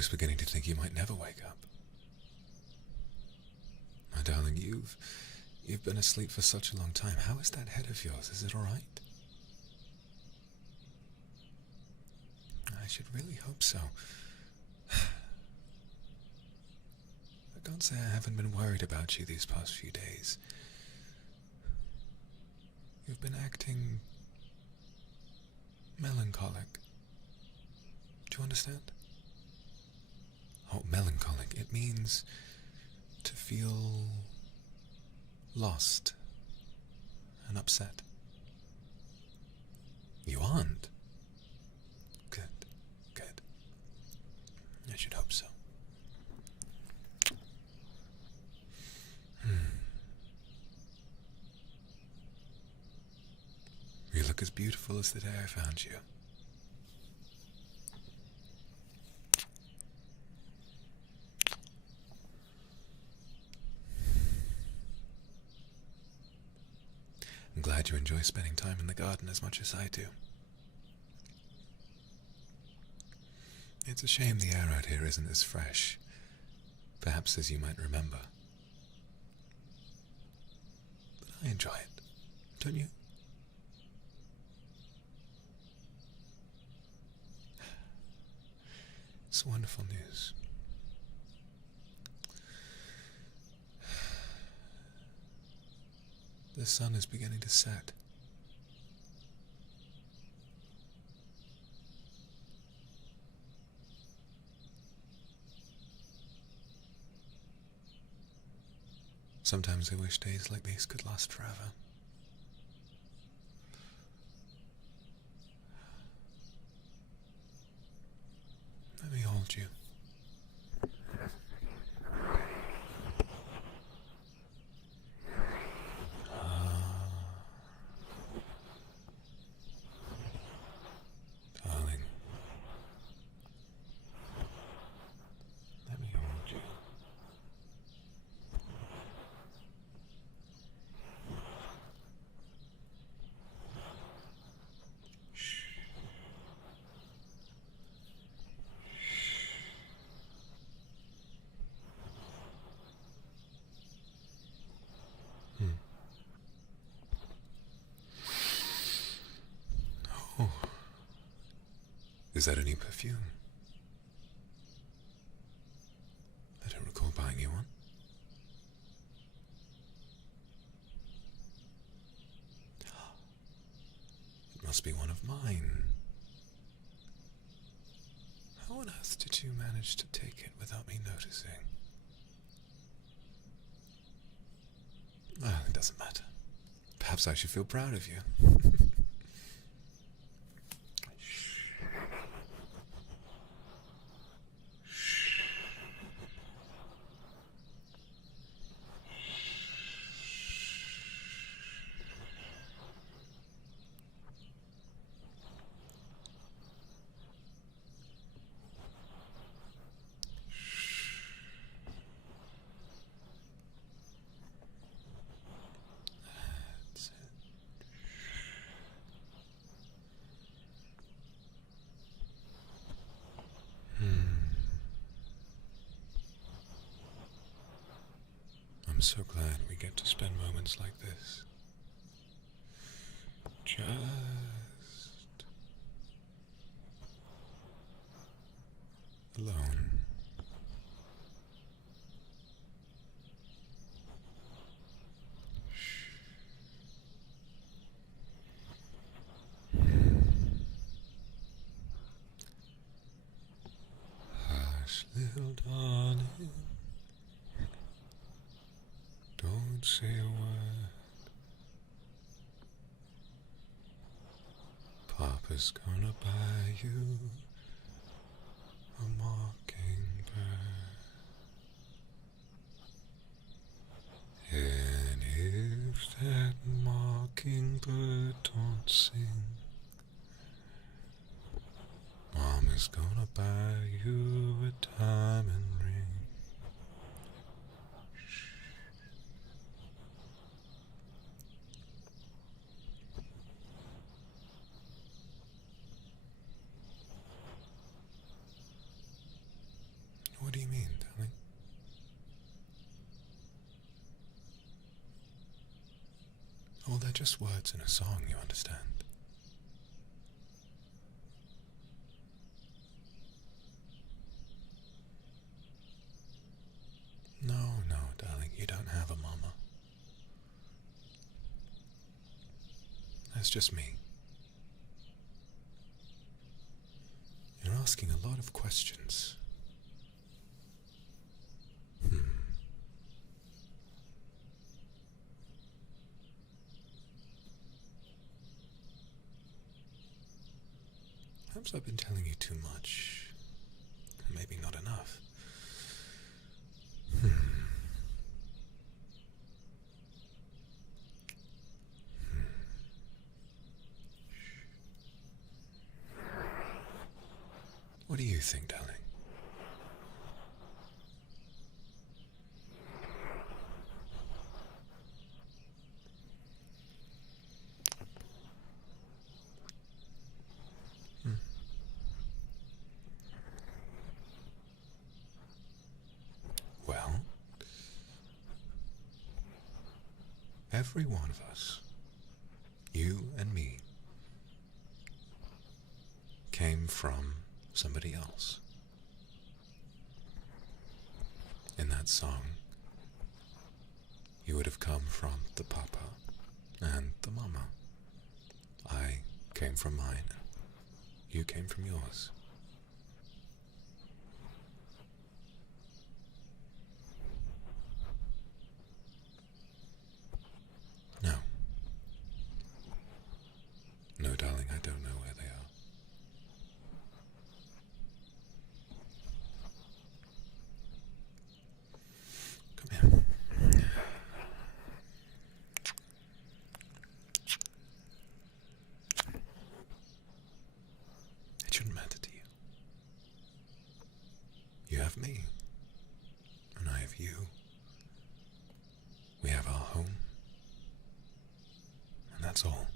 was beginning to think you might never wake up. My darling, you've been asleep for such a long time. How is that head of yours? Is it all right? I should really hope so. I can't say I haven't been worried about you these past few days. You've been acting melancholic. Do you understand? Oh, melancholic. It means to feel lost and upset. You aren't? Good, good. I should hope so. You look as beautiful as the day I found you. I'm glad you enjoy spending time in the garden as much as I do. It's a shame the air out here isn't as fresh, perhaps as you might remember. But I enjoy it, don't you? It's wonderful news. The sun is beginning to set. Sometimes I wish days like these could last forever. Let me hold you. Darling. Let me hold you. Is that a new perfume? I don't recall buying you one. It must be one of mine. How on earth did you manage to take it without me noticing? Well, it doesn't matter. Perhaps I should feel proud of you. I'm so glad we get to spend moments like this. Just alone. Hush, little darling. Don't say a word. Papa's gonna buy you a mockingbird. And if that mockingbird don't sing, Mama's gonna buy you a diamond ring. they're just words in a song, you understand. No, no, darling, you don't have a mama. That's just me. You're asking a lot of questions. Perhaps I've been telling you too much. Maybe not enough. What do you think, darling? Well, every one of us, you and me, came from somebody else. In that song, you would have come from the papa and the mama. I came from mine. You came from yours. No. No, darling, I don't know where they are. Come here. It shouldn't matter to you. You have me, and I have you. We have our home, and that's all.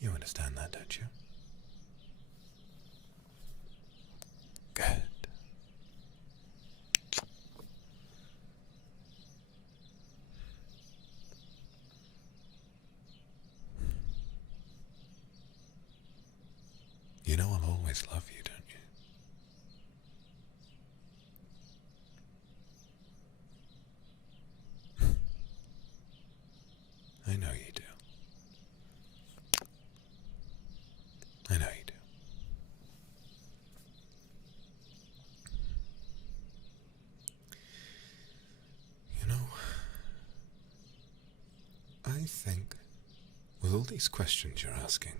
You understand that, don't you? Good. You know I'll always love you, don't you? I know you do. I know you do. You know, I think with all these questions you're asking,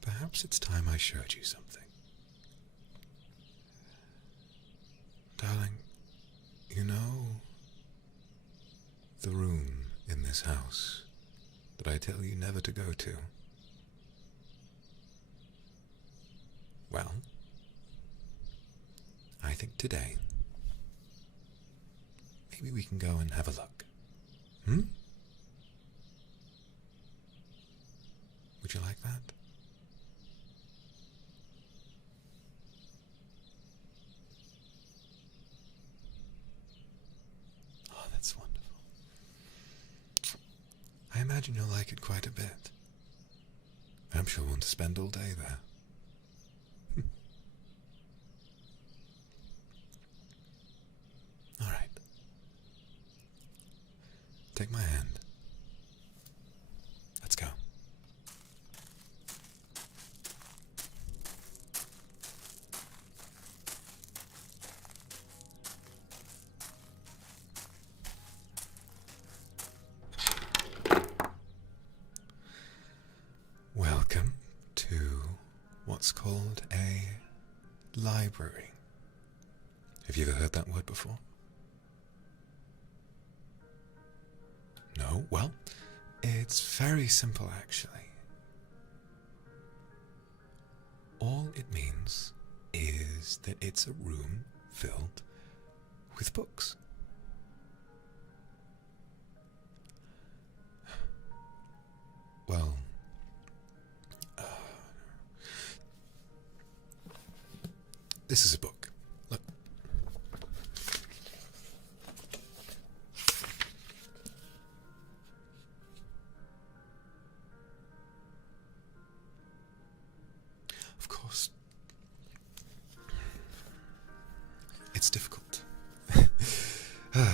perhaps it's time I showed you something. Darling, you know the room in this house that I tell you never to go to? Well, I think today, maybe we can go and have a look. Would you like that? Oh, that's wonderful. I imagine you'll like it quite a bit. I'm sure we'll want to spend all day there. All right. Take my hand. Let's go. Welcome to what's called a library. Have you ever heard that word before? No? Well, it's very simple actually. All it means is that it's a room filled with books. This is a book. Look. Of course, it's difficult. There's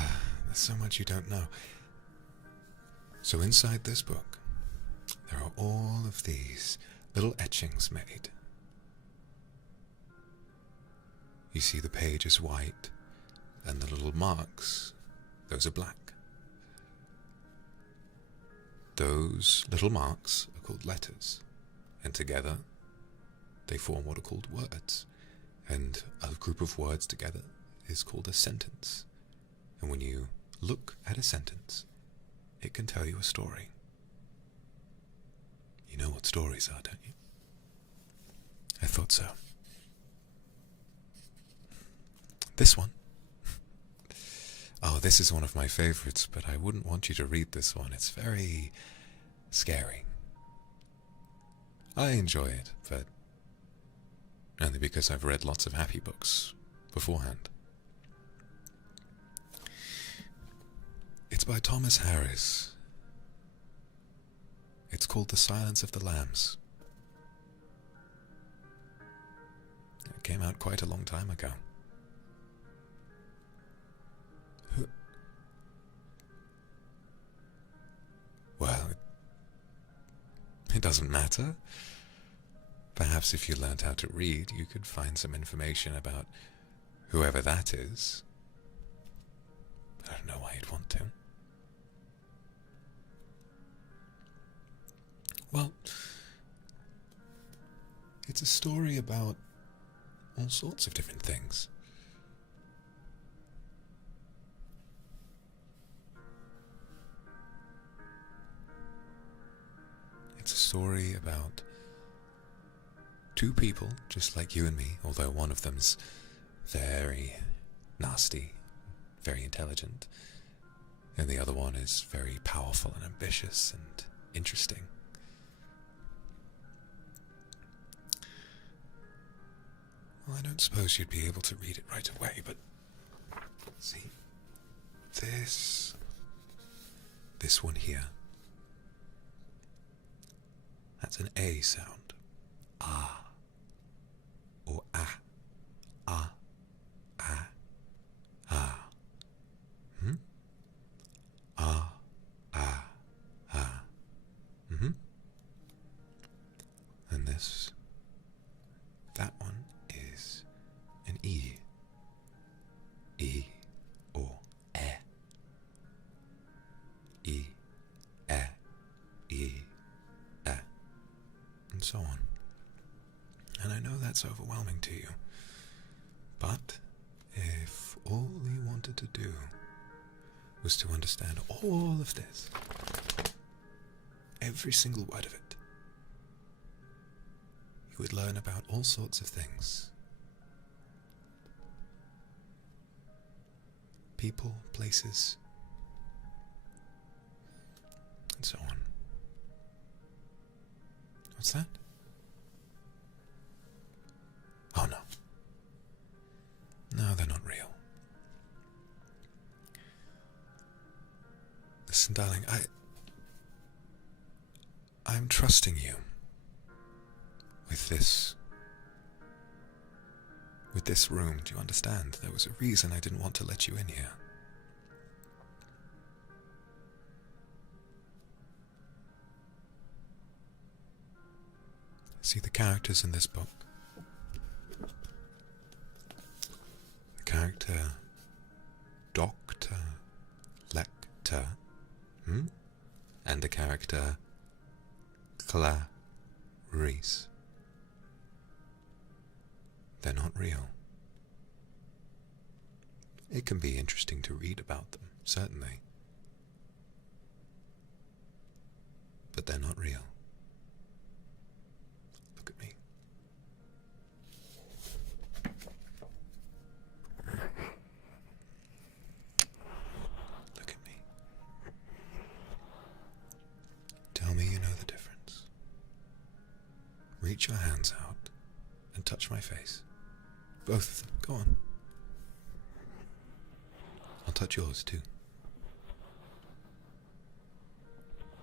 so much you don't know. So inside this book, there are all of these little etchings made. You see the page is white, and the little marks, those are black. Those little marks are called letters, and together they form what are called words, and a group of words together is called a sentence. And when you look at a sentence, it can tell you a story. You know what stories are, don't you? I thought so. This one. Oh, this is one of my favorites, but I wouldn't want you to read this one. It's very scary. I enjoy it, but only because I've read lots of happy books beforehand. It's by Thomas Harris. It's called The Silence of the Lambs. It came out quite a long time ago. Well, it doesn't matter. Perhaps if you learned how to read, you could find some information about whoever that is. I don't know why you'd want to. Well, it's a story about all sorts of different things. It's a story about two people, just like you and me, although one of them's very nasty, very intelligent, and the other one is very powerful and ambitious and interesting. Well, I don't suppose you'd be able to read it right away, but see, this one here, that's an A sound. Ah. Or ah. Ah. Ah. Ah. Ah. Ah. Ah. And that one is an E. E or E. E. E. E. E. And so on. And I know that's overwhelming to you. But if all you wanted to do was to understand all of this, every single word of it, you would learn about all sorts of things. People, places, and so on. What's that? Oh no. No, they're not real. Listen, darling, I'm trusting you with this room. Do you understand? There was a reason I didn't want to let you in here. See the characters in this book. The character Dr. Lecter, and the character Clarice. They're not real. It can be interesting to read about them, certainly. But they're not real. Look at me. Look at me. Tell me you know the difference. Reach your hands out and touch my face. Both of them. Go on. I'll touch yours too.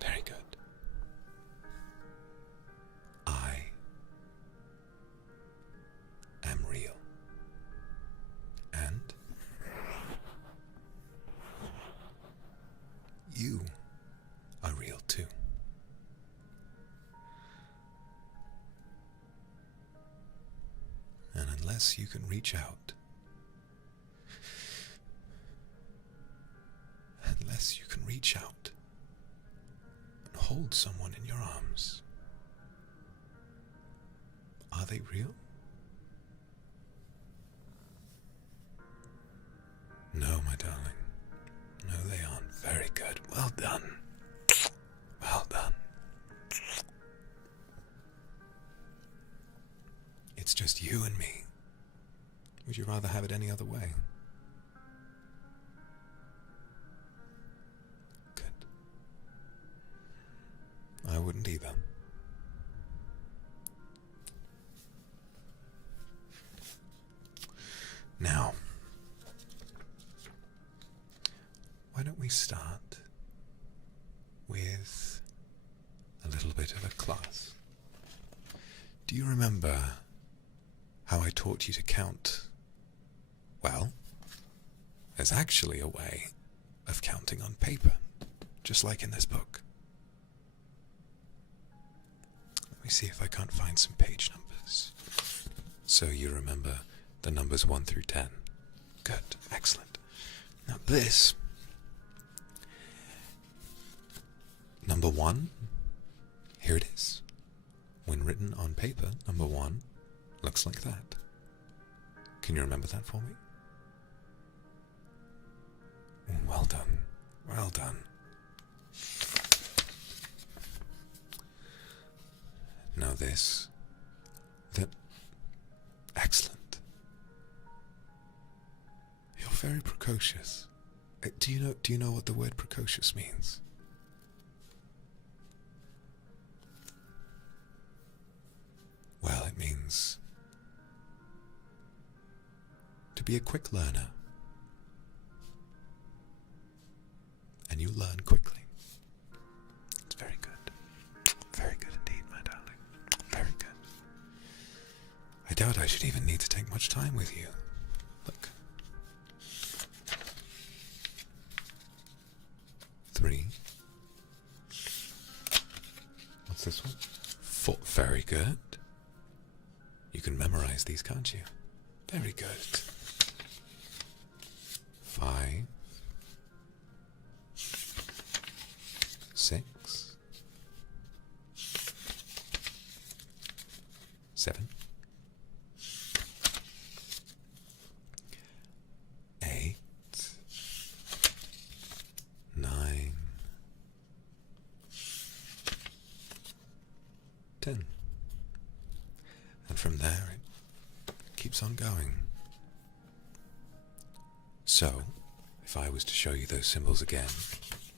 Very good. I am real. And you are real too. And unless you can reach out, and hold someone in your arms, are they real? No, my darling. No, they aren't. Very good. Well done. Well done. It's just you and me. Would you rather have it any other way? Good. I wouldn't either. Now, why don't we start with a little bit of a class? Do you remember how I taught you to count? Well, there's actually a way of counting on paper, just like in this book. Let me see if I can't find some page numbers. So you remember the numbers 1 through 10. Good, excellent. Now this, number 1, here it is. When written on paper, number 1 looks like that. Can you remember that for me? Well done. Well done. Now this. Excellent. You're very precocious. Do you know what the word precocious means? Well, it means to be a quick learner. And you learn quickly. It's very good. Very good indeed, my darling. Very good. I doubt I should even need to take much time with you. Look. 3. What's this one? 4. Very good. You can memorize these, can't you? Very good. 5. 6. 7. 8. 9. 10. And from there it keeps on going. So, if I was to show you those symbols again,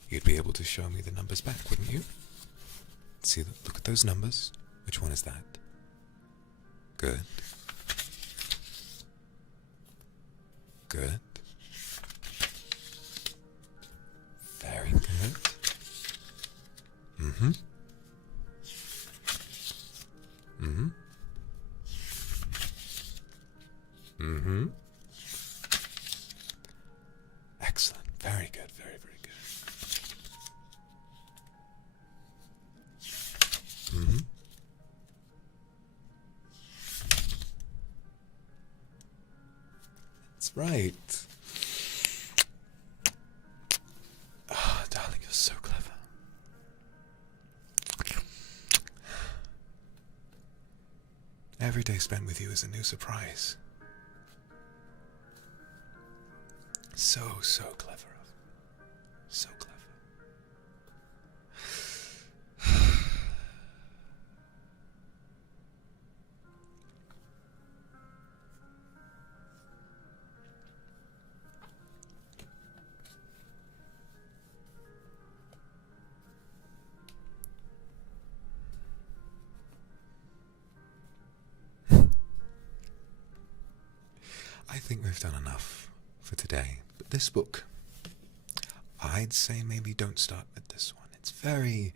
you'd be able to show me the numbers back, wouldn't you? See, look at those numbers. Which one is that? Good. Good. Very good. Mm-hmm. Mm-hmm. Mm-hmm. Excellent. Very good. Very, very good. Mm-hmm. That's right. Ah, darling, you're so clever. Every day spent with you is a new surprise. So clever. So clever. I've done enough for today. But this book, I'd say maybe don't start with this one. It's very,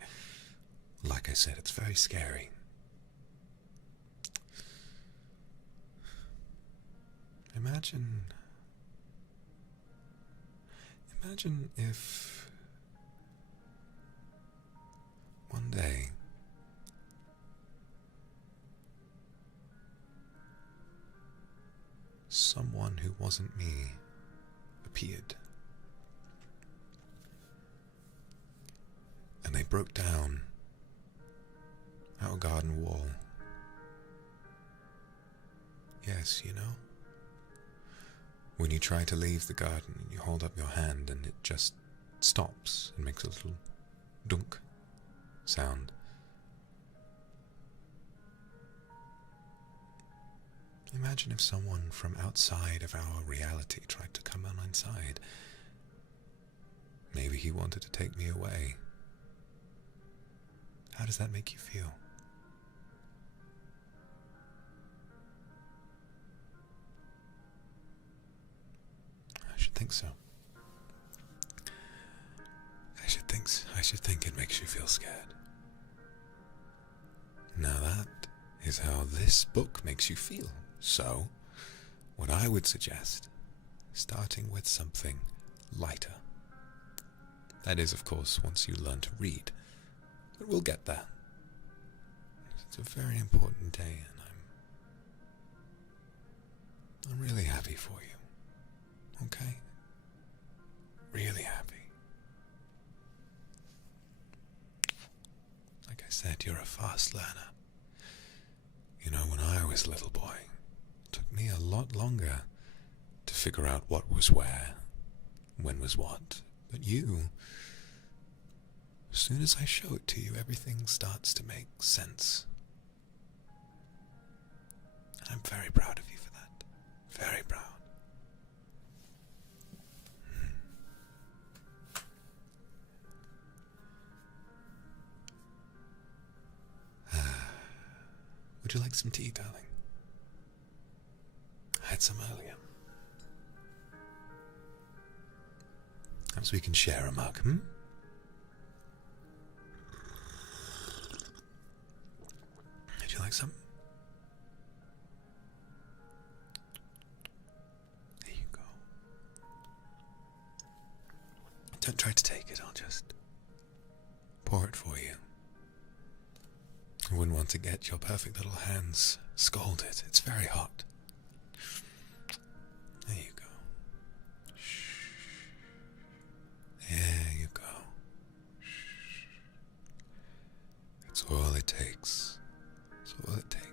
like I said, it's very scary. Imagine if one day someone who wasn't me appeared, and they broke down our garden wall. Yes, you know? When you try to leave the garden, you hold up your hand and it just stops and makes a little dunk sound. Imagine if someone from outside of our reality tried to come on inside. Maybe he wanted to take me away. How does that make you feel? I should think so. I should think it makes you feel scared. Now that is how this book makes you feel. So, what I would suggest, starting with something lighter. That is, of course, once you learn to read. But we'll get there. It's a very important day, and I'm really happy for you. Okay? Really happy. Like I said, you're a fast learner. You know, when I was a little boy, it took me a lot longer to figure out what was where, when was what. But you, as soon as I show it to you, everything starts to make sense. And I'm very proud of you for that. Very proud. Would you like some tea, darling? I had some earlier. Perhaps we can share a mug, Would you like some? There you go. Don't try to take it, I'll just pour it for you. I wouldn't want to get your perfect little hands scalded. It's very hot. There you go. Shh. There you go. Shh. That's all it takes. That's all it takes.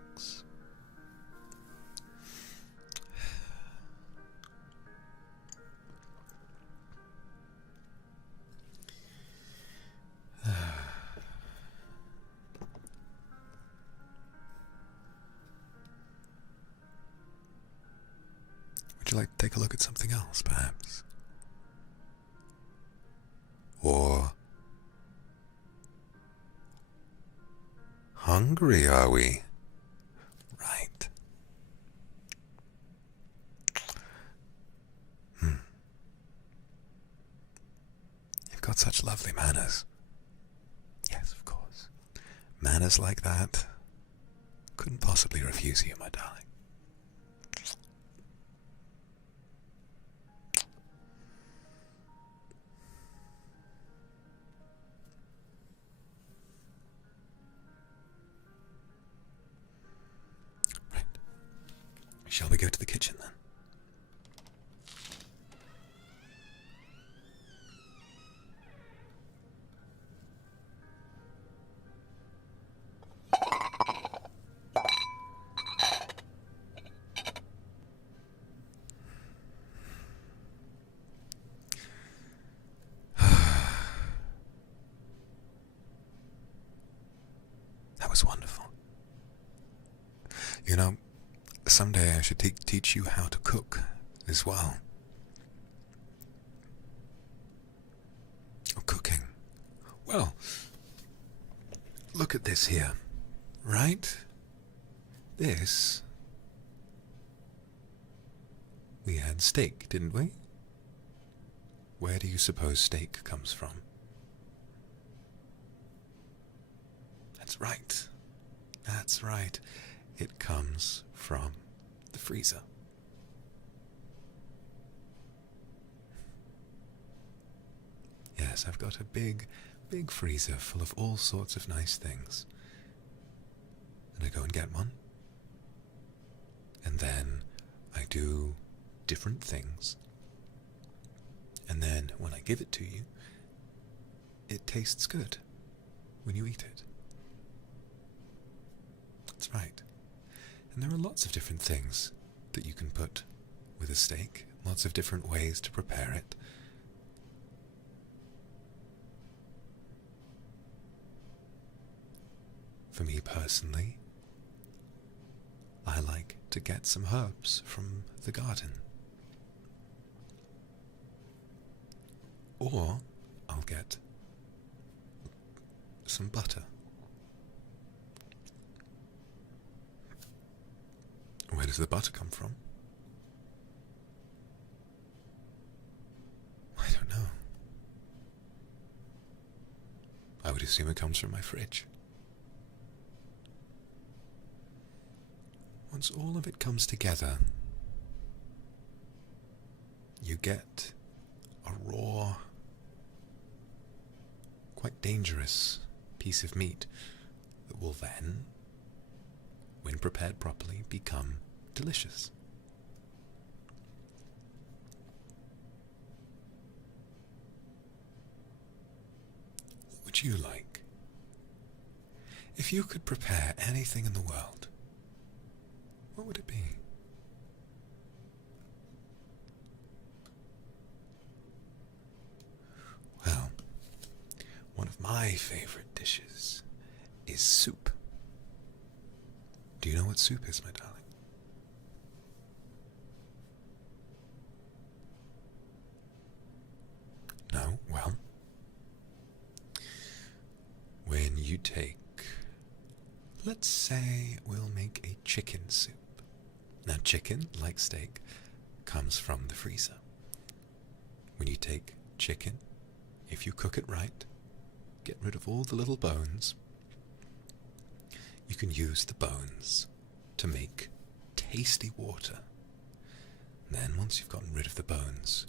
Would you like to take a look at something else, perhaps? Or hungry, are we? Right. You've got such lovely manners. Yes, of course. Manners like that. Couldn't possibly refuse you, my darling. Shall we go to the kitchen then? That was wonderful. You know, someday I should teach you how to cook as well. Oh, cooking. Well, look at this here, right? This We had steak, didn't we? Where do you suppose steak comes from? That's right. That's right. It comes from the freezer. Yes, I've got a big freezer full of all sorts of nice things. And I go and get one. And then I do different things. And then when I give it to you, it tastes good when you eat it. That's right. And there are lots of different things that you can put with a steak, lots of different ways to prepare it. For me personally, I like to get some herbs from the garden. Or I'll get some butter. Where does the butter come from? I don't know. I would assume it comes from my fridge. Once all of it comes together, you get a raw, quite dangerous piece of meat that will then, when prepared properly, become delicious. What would you like? If you could prepare anything in the world, what would it be? Well, one of my favorite dishes is soup. Do you know what soup is, my darling? No? Well, when you take, let's say we'll make a chicken soup. Now, chicken, like steak, comes from the freezer. When you take chicken, if you cook it right, get rid of all the little bones, you can use the bones to make tasty water. Then, once you've gotten rid of the bones,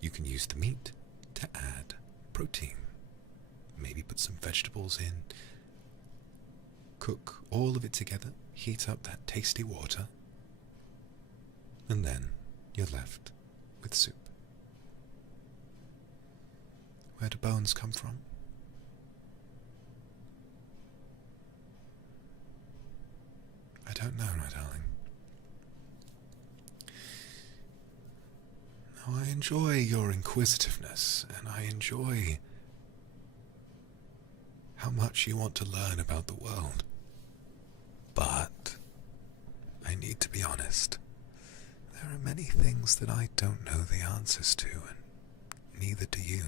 you can use the meat to add protein. Maybe put some vegetables in, cook all of it together, heat up that tasty water, and then you're left with soup. Where do bones come from? I don't know, my darling. Now, I enjoy your inquisitiveness, and I enjoy how much you want to learn about the world. But I need to be honest. There are many things that I don't know the answers to, and neither do you.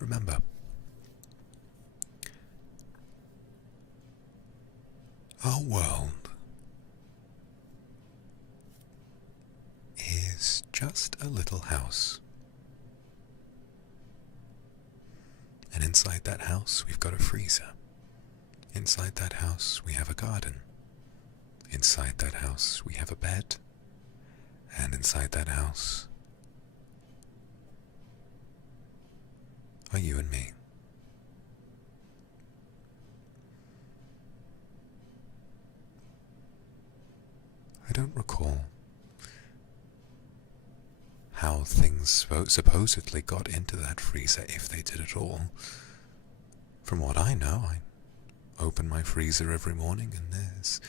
Remember, our world is just a little house. And inside that house, we've got a freezer. Inside that house, we have a garden. Inside that house, we have a bed. And inside that house are you and me. I don't recall how things supposedly got into that freezer, if they did at all. From what I know, I open my freezer every morning and there's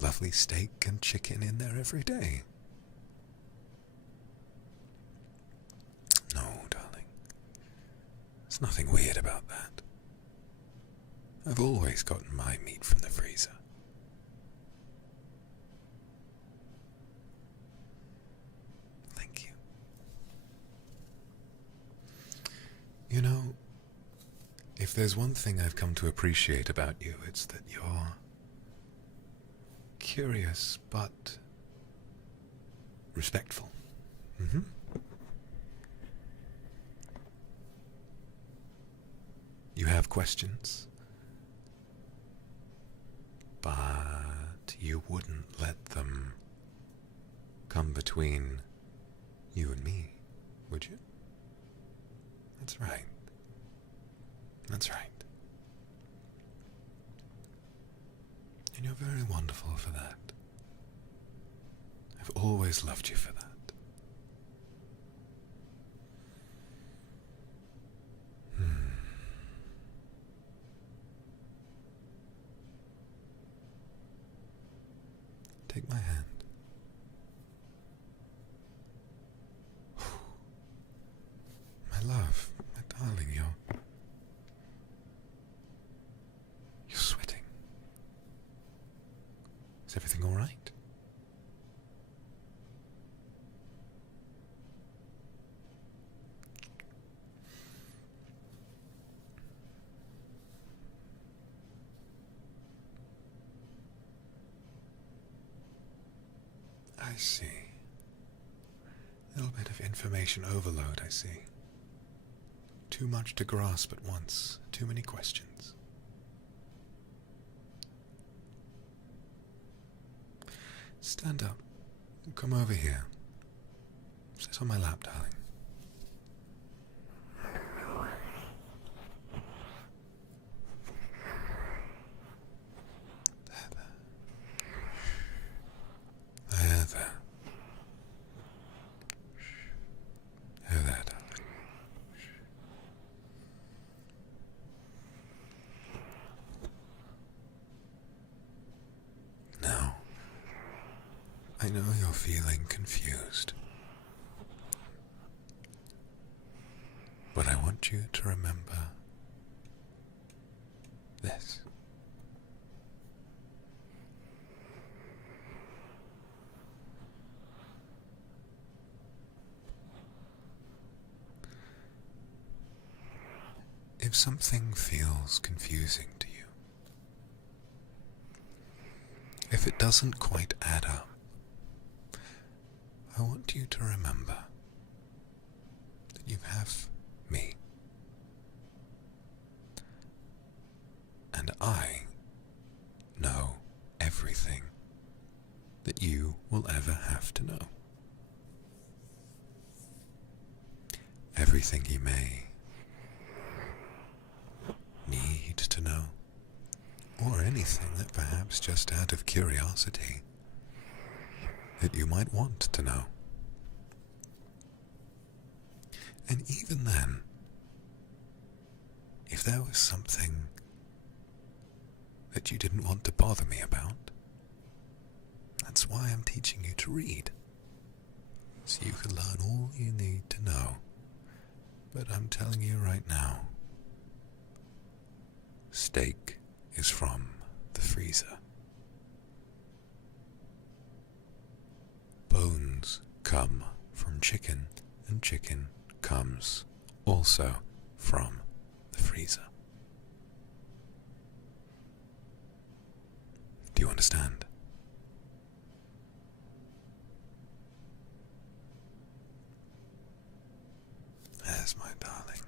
lovely steak and chicken in there every day. No, darling. There's nothing weird about that. I've always gotten my meat from the freezer. Thank you. You know, if there's one thing I've come to appreciate about you, it's that you're curious but respectful. You have questions, but you wouldn't let them come between you and me, would you? That's right. That's right. And you're very wonderful for that. I've always loved you for that. Take my hand. My love, my darling, you're sweating. Is everything all right? I see. A little bit of information overload, I see. Too much to grasp at once. Too many questions. Stand up. Come over here. Sit on my lap, darling. I know you're feeling confused, but I want you to remember this. If something feels confusing to you, if it doesn't quite add up, I want you to remember that you have me. And I know everything that you will ever have to know. Everything you may need to know, or anything that perhaps just out of curiosity that you might want to know. And even then, if there was something that you didn't want to bother me about, that's why I'm teaching you to read, so you can learn all you need to know. But I'm telling you right now, steak is from the freezer. Bones come from chicken, and chicken comes also from the freezer. Do you understand? There's my darling.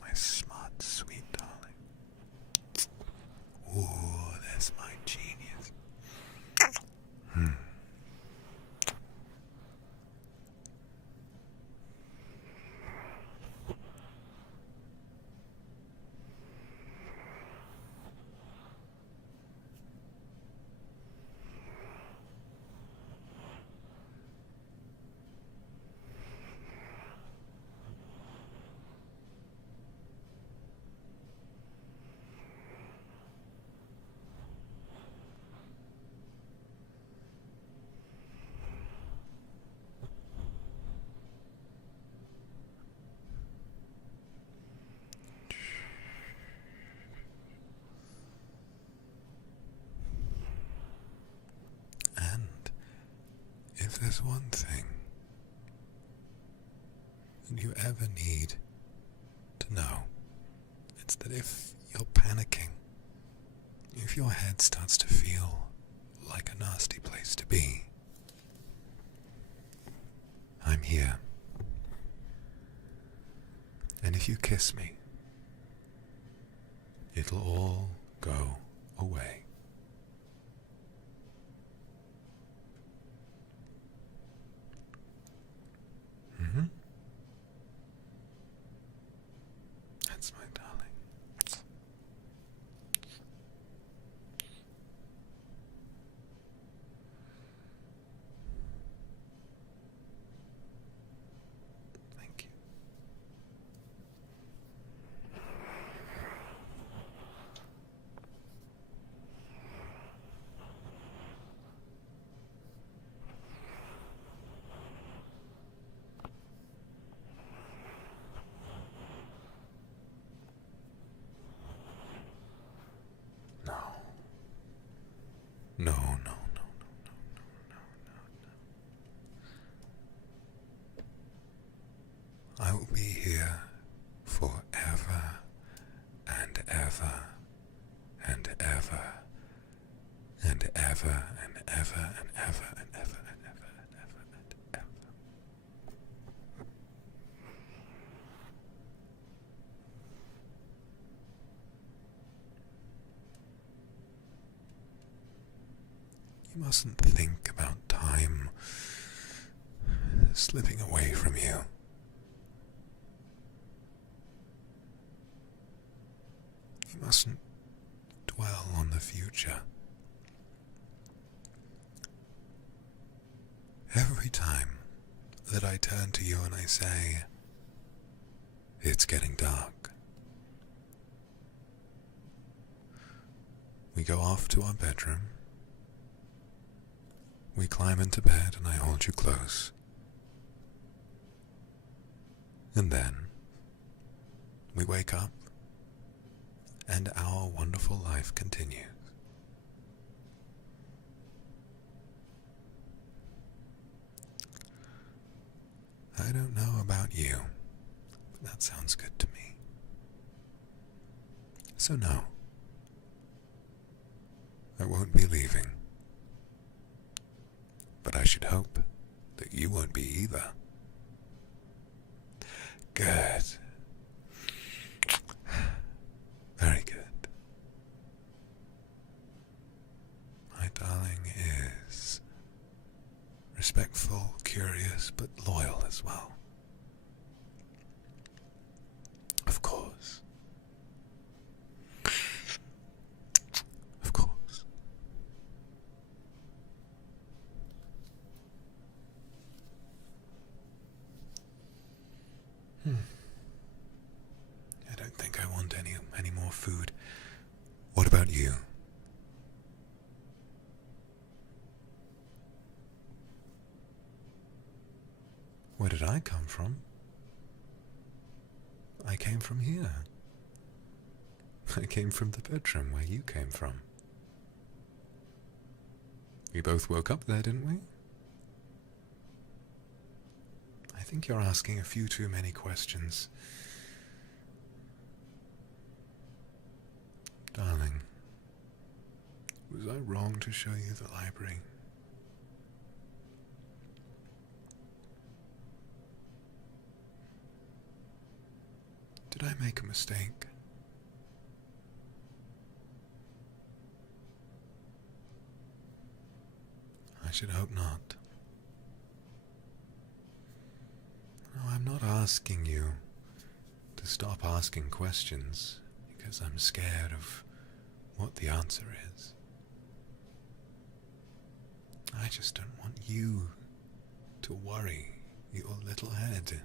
My smart, sweet darling. Ooh, that's my genius. If there's one thing that you ever need to know, it's that if you're panicking, if your head starts to feel like a nasty place to be. I'm here. And if you kiss me, it'll all go away. That's my darling. Thank you. No. I will be here forever and ever and ever and ever and ever and ever and ever and ever and ever and ever. You mustn't think about time slipping away from you. You mustn't dwell on the future. Every time that I turn to you and I say, it's getting dark, we go off to our bedroom, we climb into bed and I hold you close. And then we wake up and our wonderful life continues. I don't know about you, but that sounds good to me. So no, I won't be leaving. But I should hope that you won't be either. Good. Very good. My darling is respectful, curious, but loyal as well. Of course. Of course. I don't think I want any more food. What about you? Where did I come from? I came from here. I came from the bedroom where you came from. We both woke up there, didn't we? I think you're asking a few too many questions. Darling, was I wrong to show you the library? Did I make a mistake? I should hope not. No, I'm not asking you to stop asking questions because I'm scared of what the answer is. I just don't want you to worry your little head.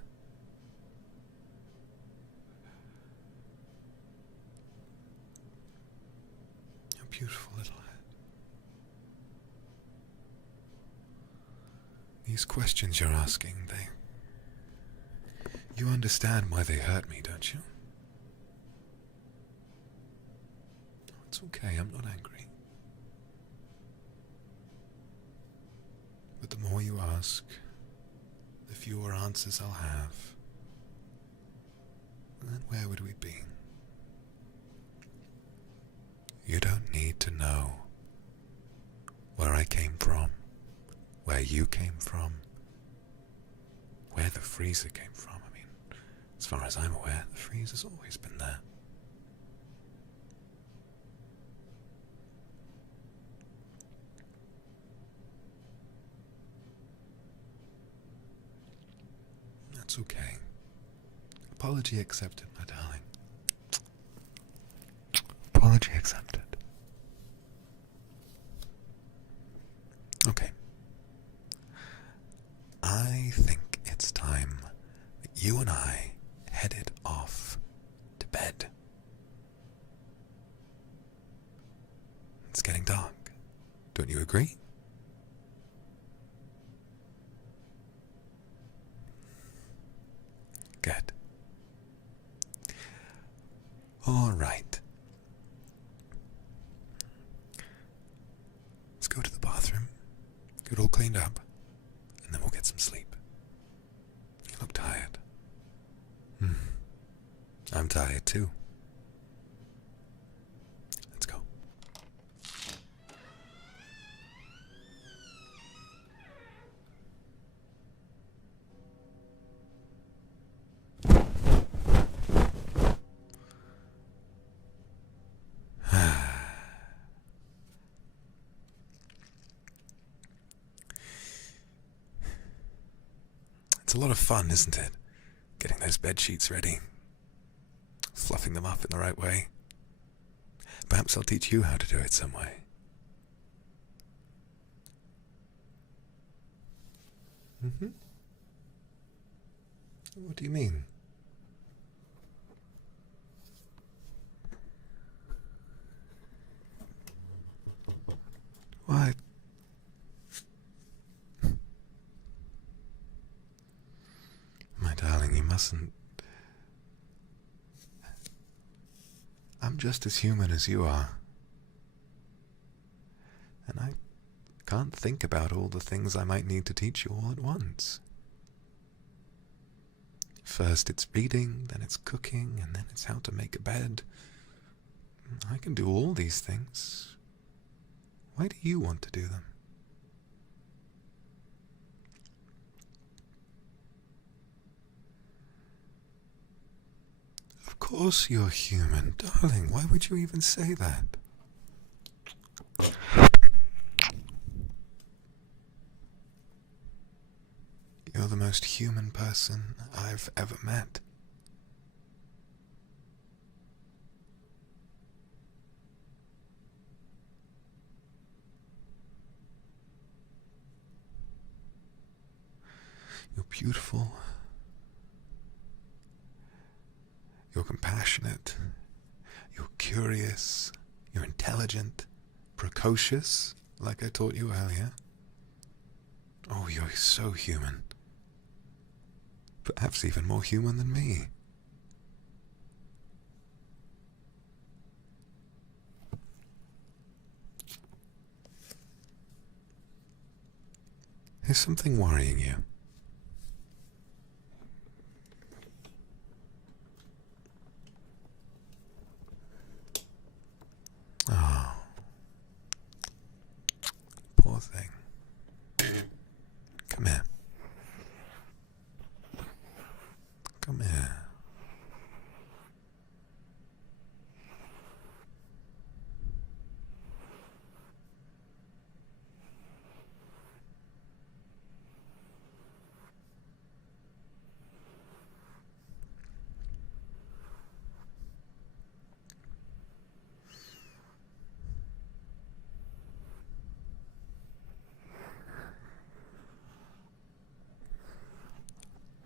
Your beautiful little head. These questions you're asking, you understand why they hurt me, don't you? It's okay, I'm not angry. But the more you ask, the fewer answers I'll have. And then where would we be? You don't need to know where I came from, where you came from, where the freezer came from. I mean, as far as I'm aware, the freezer's always been there. That's okay. Apology accepted, my darling. Apology accepted. Okay. I think it's time that you and I headed off to bed. It's getting dark. Don't you agree? Good. All right. Let's go to the bathroom, get all cleaned up, and then we'll get some sleep. You look tired. I'm tired too. Let's go. It's a lot of fun, isn't it? Getting those bed sheets ready, fluffing them up in the right way. Perhaps I'll teach you how to do it some way. What do you mean? What? My darling, you mustn't. I'm just as human as you are. And I can't think about all the things I might need to teach you all at once. First it's reading, then it's cooking, and then it's how to make a bed. I can do all these things. Why do you want to do them? Of course you're human, darling. Why would you even say that? You're the most human person I've ever met. You're beautiful. You're compassionate. You're curious. You're intelligent. Precocious, like I taught you earlier. Oh, you're so human. Perhaps even more human than me. Is something worrying you? Oh, poor thing. Come here. Come here.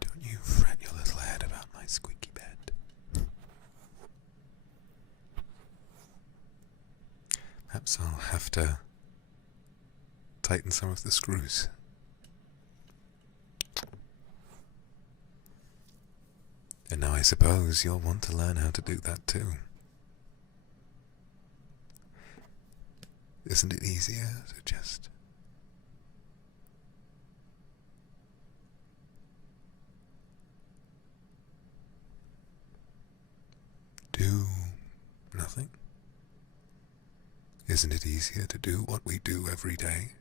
Don't you fret your little head about my squeaky bed. Perhaps I'll have to tighten some of the screws. And now I suppose you'll want to learn how to do that too. Isn't it easier to just do nothing? Isn't it easier to do what we do every day?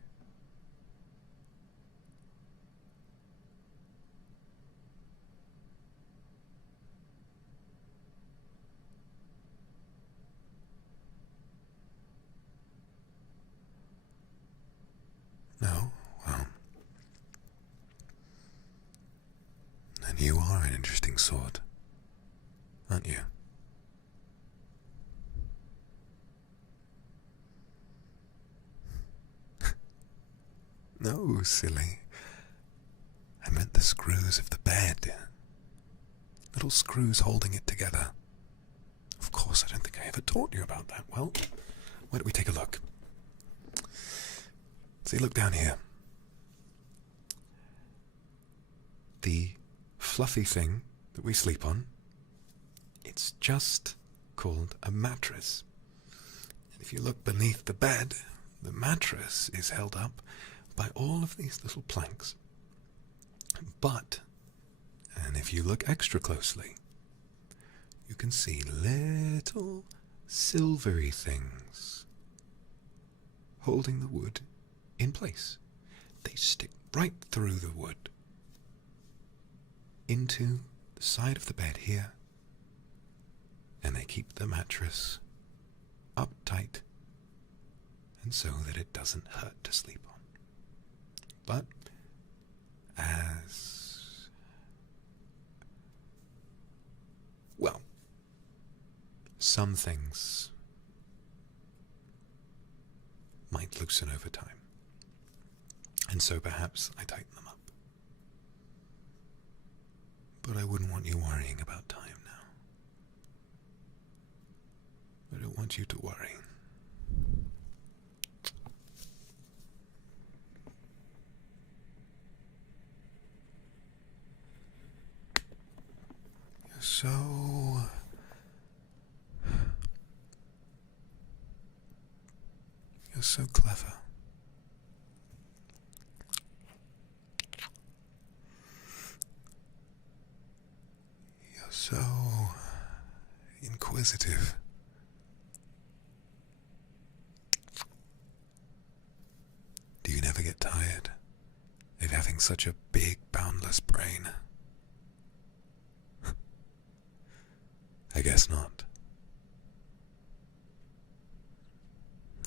No? Well, then you are an interesting sort, aren't you? No, silly. I meant the screws of the bed. Little screws holding it together. Of course, I don't think I ever taught you about that. Well, why don't we take a look? See, look down here. The fluffy thing that we sleep on, it's just called a mattress. And if you look beneath the bed, the mattress is held up by all of these little planks. But, and if you look extra closely, you can see little silvery things holding the wood in place. They stick right through the wood into the side of the bed here, and they keep the mattress up tight and so that it doesn't hurt to sleep on. But as well, some things might loosen over time, and so perhaps I tighten them up. But I wouldn't want you worrying about time now. I don't want you to worry. You're so clever. You're so inquisitive. Do you never get tired of having such a big, boundless brain? I guess not.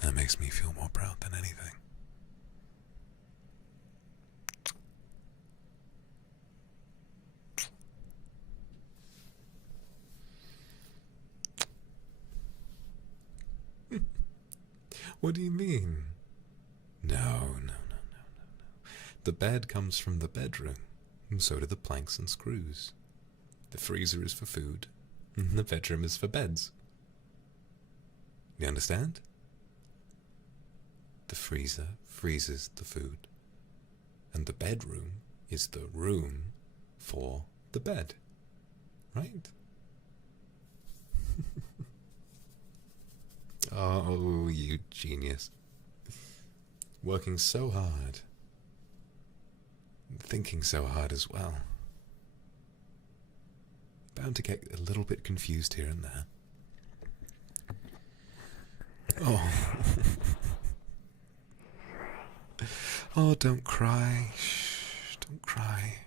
That makes me feel more proud than anything. What do you mean? No. The bed comes from the bedroom, and so do the planks and screws. The freezer is for food, and the bedroom is for beds. You understand? The freezer freezes the food, and the bedroom is the room for the bed, right? Oh, you genius. Working so hard. Thinking so hard as well. Bound to get a little bit confused here and there. Oh. Oh, don't cry. Shh, don't cry.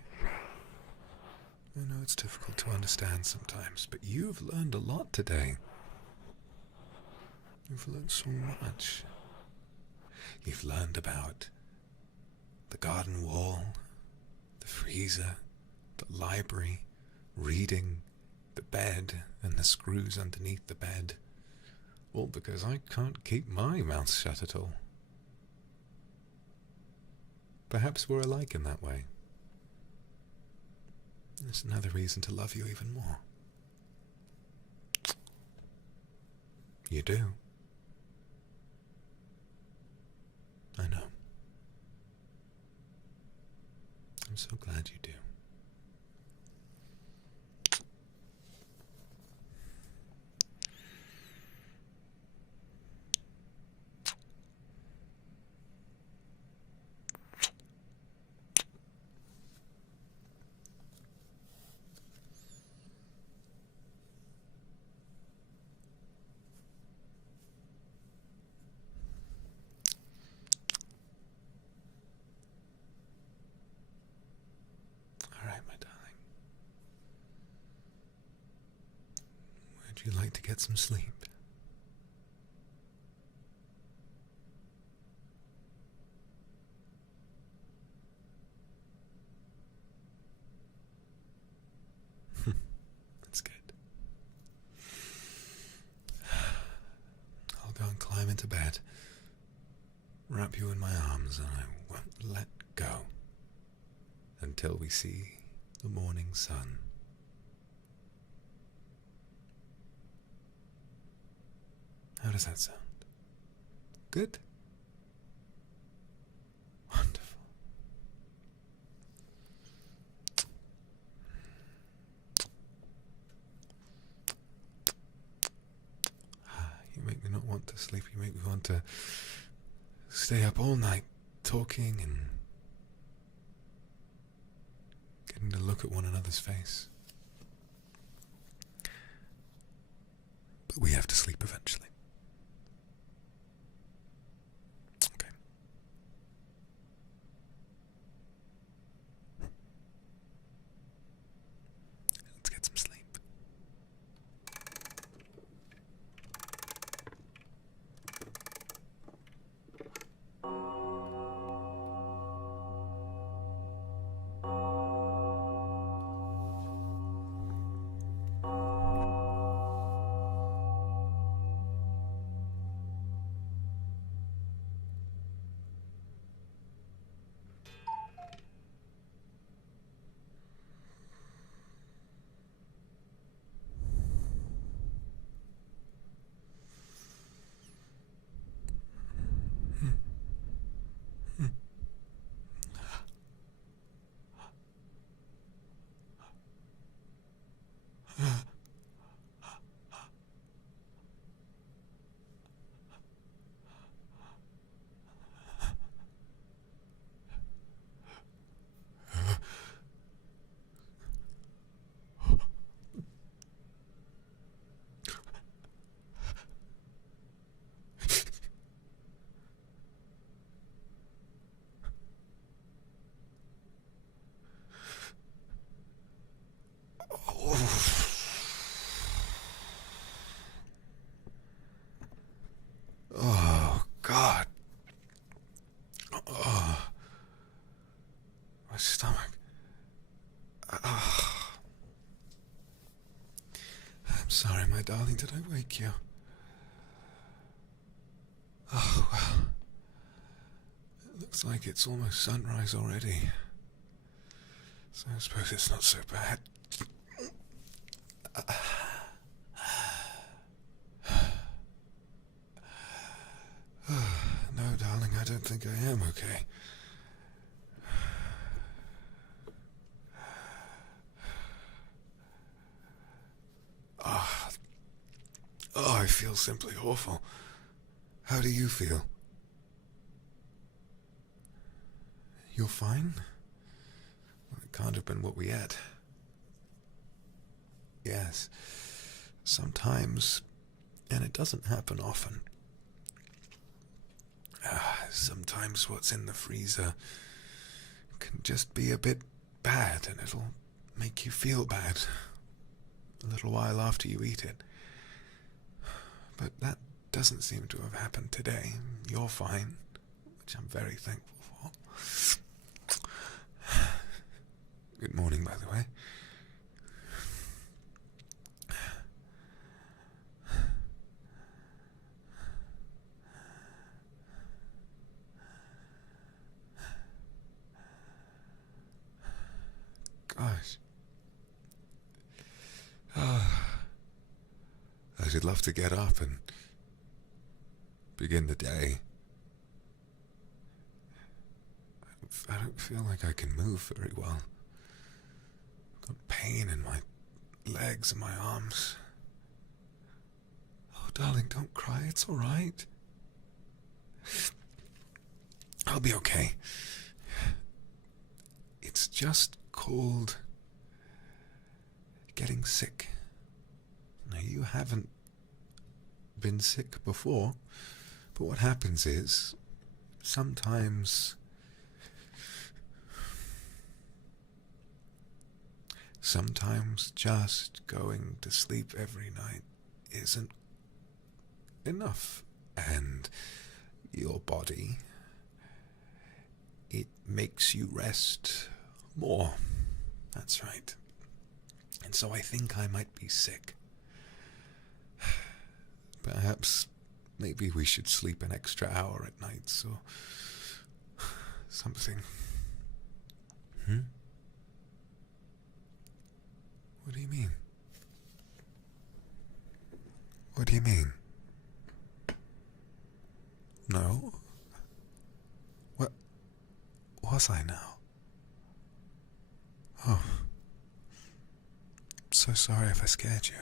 I know it's difficult to understand sometimes, but you've learned a lot today. You've learned so much. You've learned about the garden wall, the freezer, the library, reading, the bed, and the screws underneath the bed. All because I can't keep my mouth shut at all. Perhaps we're alike in that way. There's another reason to love you even more. You do. I know. I'm so glad you do. Would you like to get some sleep? That's good. I'll go and climb into bed, wrap you in my arms, and I won't let go until we see the morning sun. How does that sound? Good? Wonderful. You make me not want to sleep. You make me want to stay up all night talking and getting to look at one another's face. But we have to sleep eventually. Okay. Let's get some sleep. Oh, God. Oh, my stomach. Oh. I'm sorry, my darling. Did I wake you? Oh, well. It looks like it's almost sunrise already. So I suppose it's not so bad. No, darling, I don't think I am okay. Oh, I feel simply awful. How do you feel? You're fine? Well, it can't have been what we ate. Yes, sometimes, and it doesn't happen often. Sometimes what's in the freezer can just be a bit bad, and it'll make you feel bad a little while after you eat it. But that doesn't seem to have happened today. You're fine, which I'm very thankful for. Good morning, by the way. Gosh. I should love to get up and begin the day. I don't feel like I can move very well. I've got pain in my legs and my arms. Oh, darling, don't cry. It's all right. I'll be okay. It's just called getting sick. Now, you haven't been sick before, but what happens is sometimes just going to sleep every night isn't enough, and your body, it makes you rest more. That's right. And so I think I might be sick. Perhaps maybe we should sleep an extra hour at nights or something. What do you mean? What do you mean? No? What was I now? Oh. So sorry if I scared you.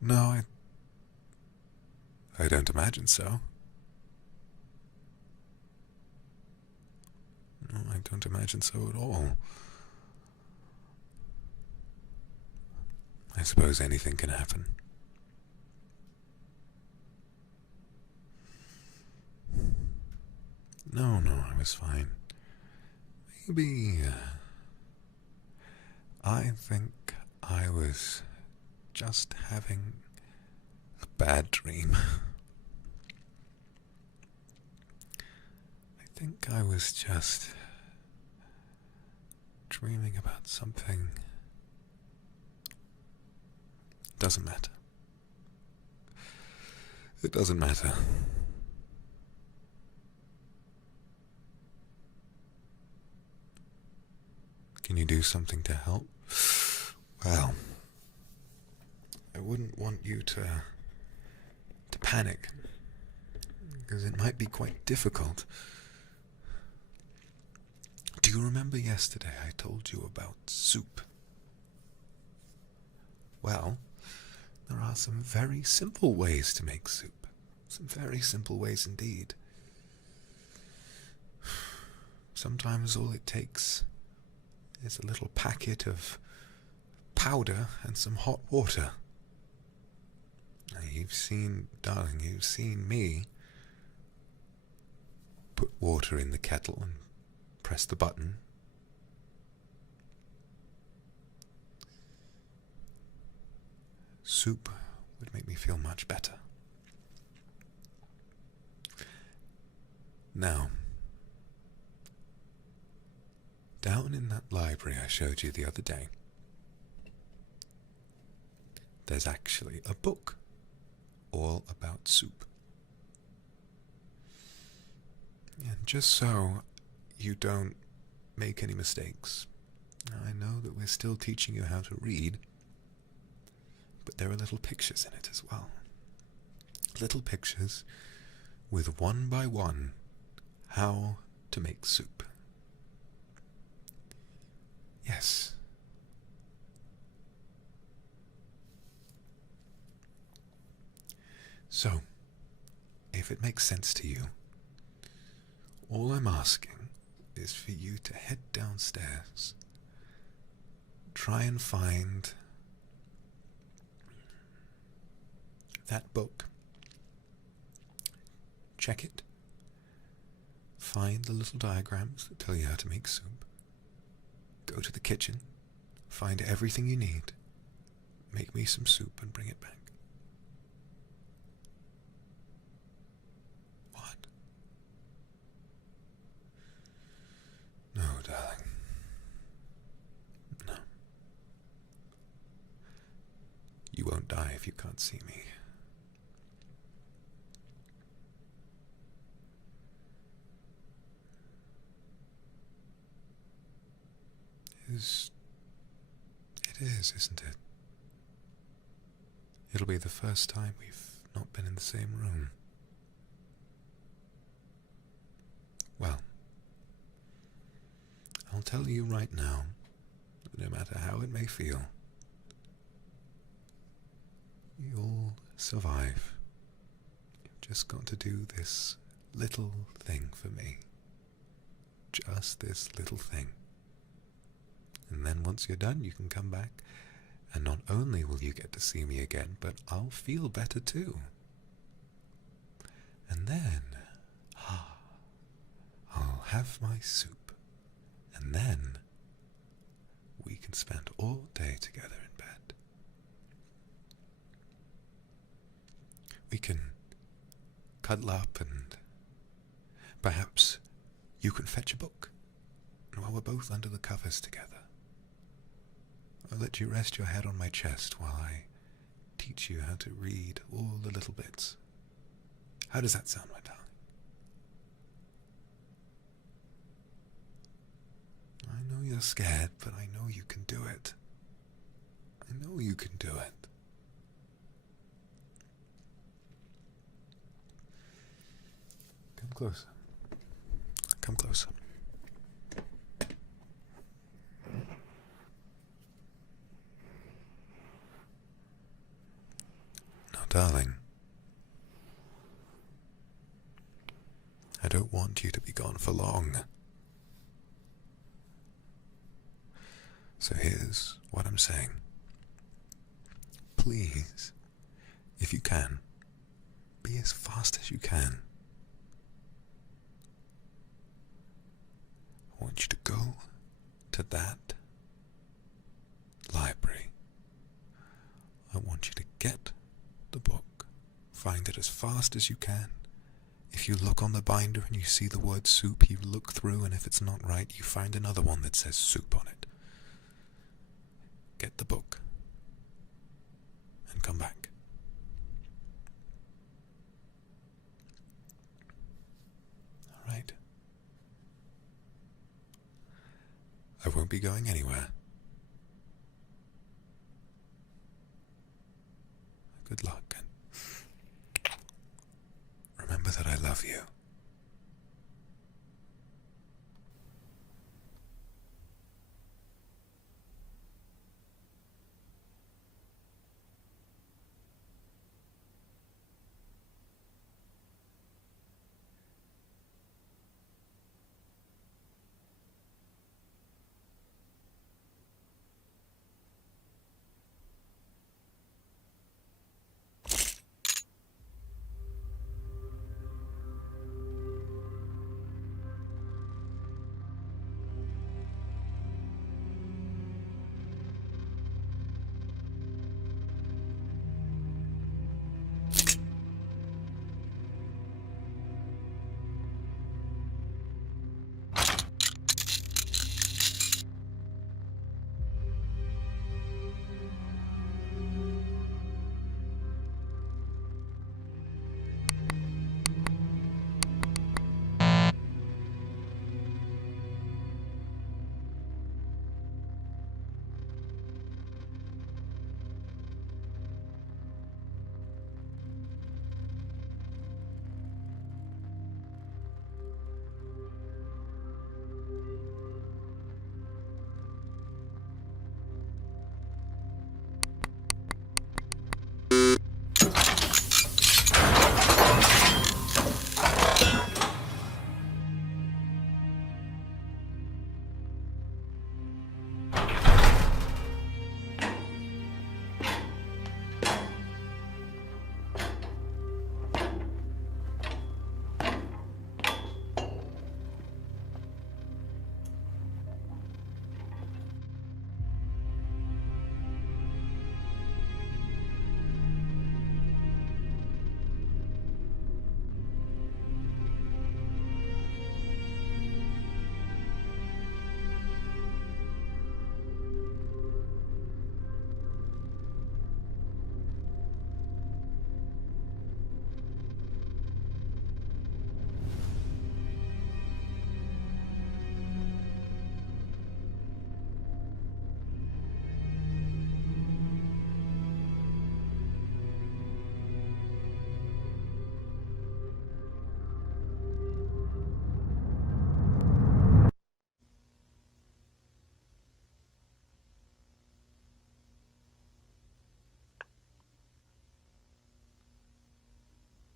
No, I don't imagine so. No, I don't imagine so at all. I suppose anything can happen. No, I was fine. Maybe, I think I was just having a bad dream. I think I was just dreaming about something. Doesn't matter. It doesn't matter. Can you do something to help? Well, I wouldn't want you to panic, because it might be quite difficult. Do you remember yesterday I told you about soup? Well, there are some very simple ways to make soup. Some very simple ways indeed. Sometimes all it takes is a little packet of powder and some hot water. Now you've seen me put water in the kettle and press the button. Soup would make me feel much better. Now, down in that library I showed you the other day, there's actually a book all about soup. And just so you don't make any mistakes, I know that we're still teaching you how to read, but there are little pictures in it as well. Little pictures with one by one how to make soup. Yes. So, if it makes sense to you, all I'm asking is for you to head downstairs, try and find that book, check it, find the little diagrams that tell you how to make soup, go to the kitchen, find everything you need, make me some soup and bring it back. What? No, darling. No. You won't die if you can't see me. It is, isn't it? It'll be the first time we've not been in the same room. Well, I'll tell you right now, no matter how it may feel, you'll survive. You've just got to do this little thing for me. Just this little thing. And then once you're done, you can come back, and not only will you get to see me again, but I'll feel better too. And then, I'll have my soup, and then we can spend all day together in bed. we can cuddle up and perhaps you can fetch a book while we're both under the covers together. I'll let you rest your head on my chest while I teach you how to read all the little bits. How does that sound, my darling? I know you're scared, but I know you can do it. I know you can do it. Come closer. Come closer. Now, darling, I don't want you to be gone for long. So here's what I'm saying. Please, if you can, be as fast as you can. I want you to go to that library. I want you to get the book. Find it as fast as you can. If you look on the binder and you see the word soup, you look through, and if it's not right, you find another one that says soup on it. Get the book and come back. All right. I won't be going anywhere. Good luck, and remember that I love you.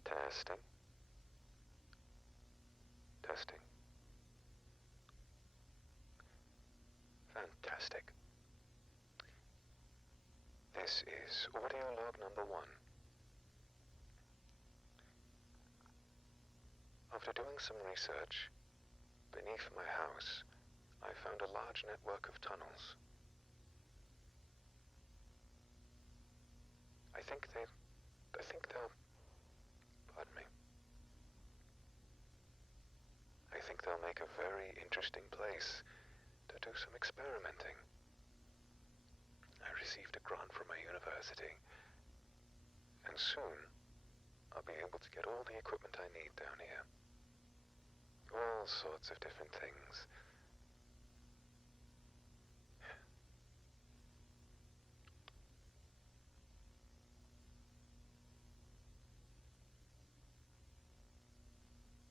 Testing. Testing. Fantastic. This is audio log number 1. After doing some research, beneath my house, I found a large network of tunnels. I think they're like a very interesting place to do some experimenting. I received a grant from my university, and soon I'll be able to get all the equipment I need down here. All sorts of different things.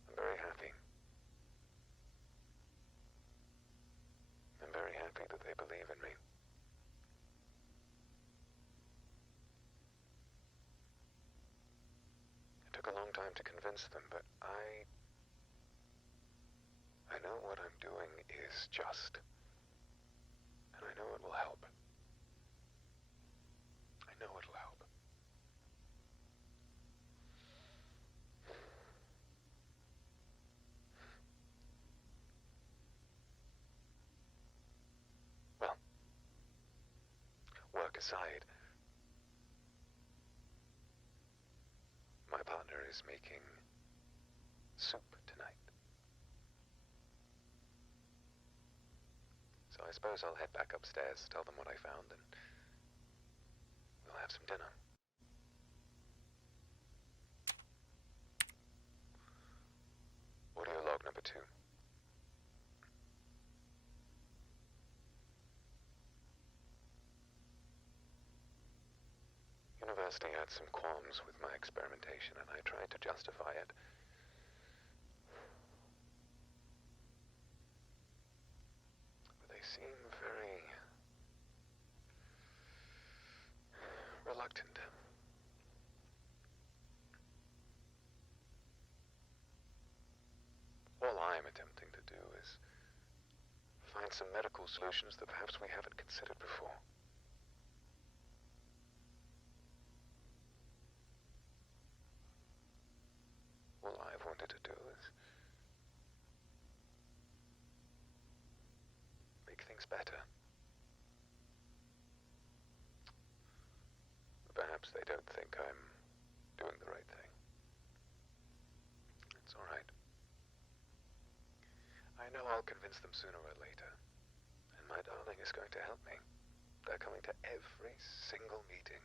I'm very happy. I'm very happy that they believe in me. It took a long time to convince them, but I know what I'm doing is just, and I know it will help. I know it'll help. Well, work aside, my partner is making soup tonight. So I suppose I'll head back upstairs, tell them what I found, and we'll have some dinner. Audio log number 2. University had some qualms with my experimentation, and I tried to justify it. But they seem very reluctant. All I'm attempting to do is find some medical solutions that perhaps we haven't considered before. All I've wanted to do is make things better. Perhaps they don't think I'm doing the right thing. It's all right. I know I'll convince them sooner or later, and my darling is going to help me. They're coming to every single meeting.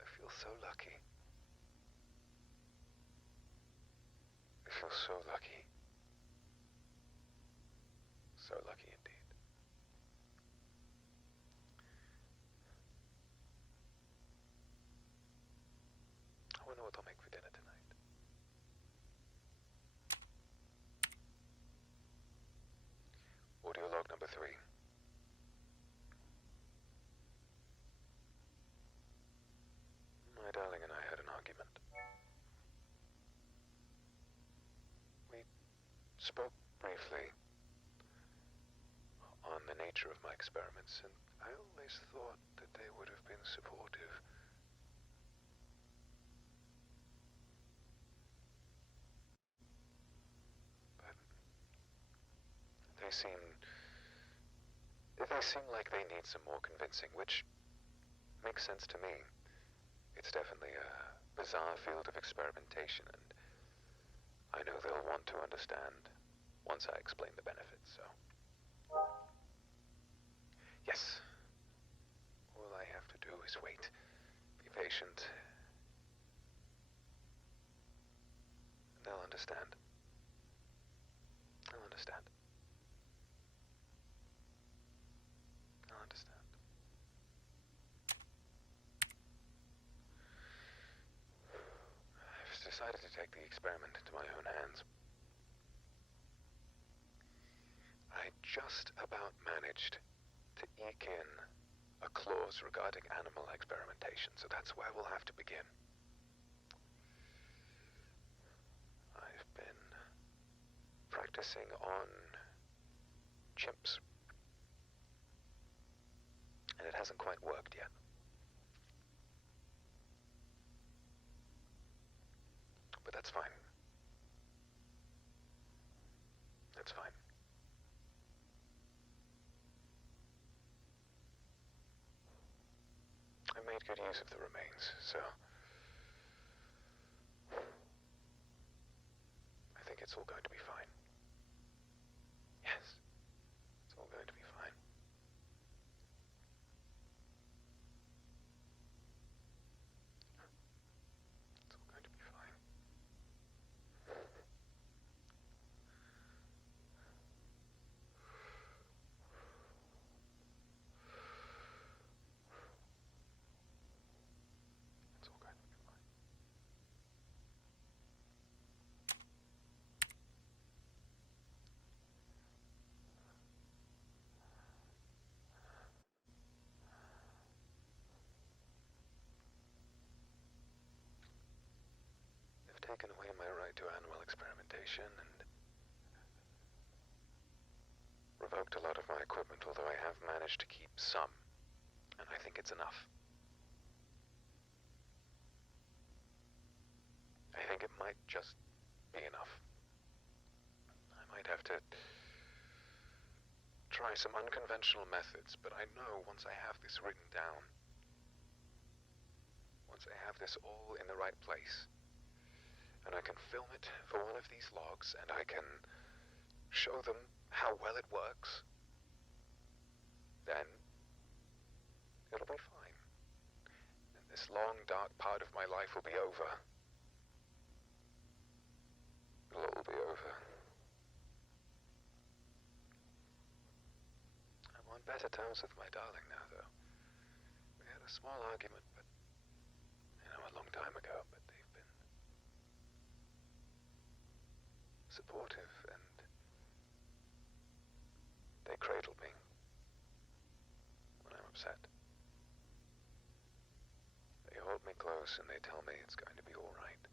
I feel so lucky. I feel so lucky. So lucky indeed. I wonder what I'll make for dinner tonight. Audio log number 3. My darling and I had an argument. We spoke briefly on the nature of my experiments, and I always thought that they would have been supportive. But they seem like they need some more convincing, which makes sense to me. It's definitely a bizarre field of experimentation, and I know they'll want to understand once I explain the benefits, so. Yes. All I have to do is wait. Be patient. And they'll understand. They'll understand. They'll understand. I've decided to take the experiment into my own hands. I just about managed to eke in a clause regarding animal experimentation, so that's where we'll have to begin. I've been practicing on chimps, and it hasn't quite worked yet. But that's fine. That's fine. I made good use of the remains, so I it's all going to be fine. Yes, it's all going to be fine. It's all going to be fine. It's all going to be fine. They've taken away my right to animal experimentation and revoked a lot of my equipment, although I have managed to keep some, and I think it's enough. I think it might just be enough. I might have to try some unconventional methods, but I know once I have this written down, once I have this all in the right place, and I can film it for one of these logs, and I can show them how well it works, then it'll be fine. And this long, dark part of my life will be over. It'll all be over. I'm on better terms with my darling now, though. We had a small argument, but, a long time ago, but they've been supportive, and they cradle me when I'm upset. They hold me close and they tell me it's going to be all right.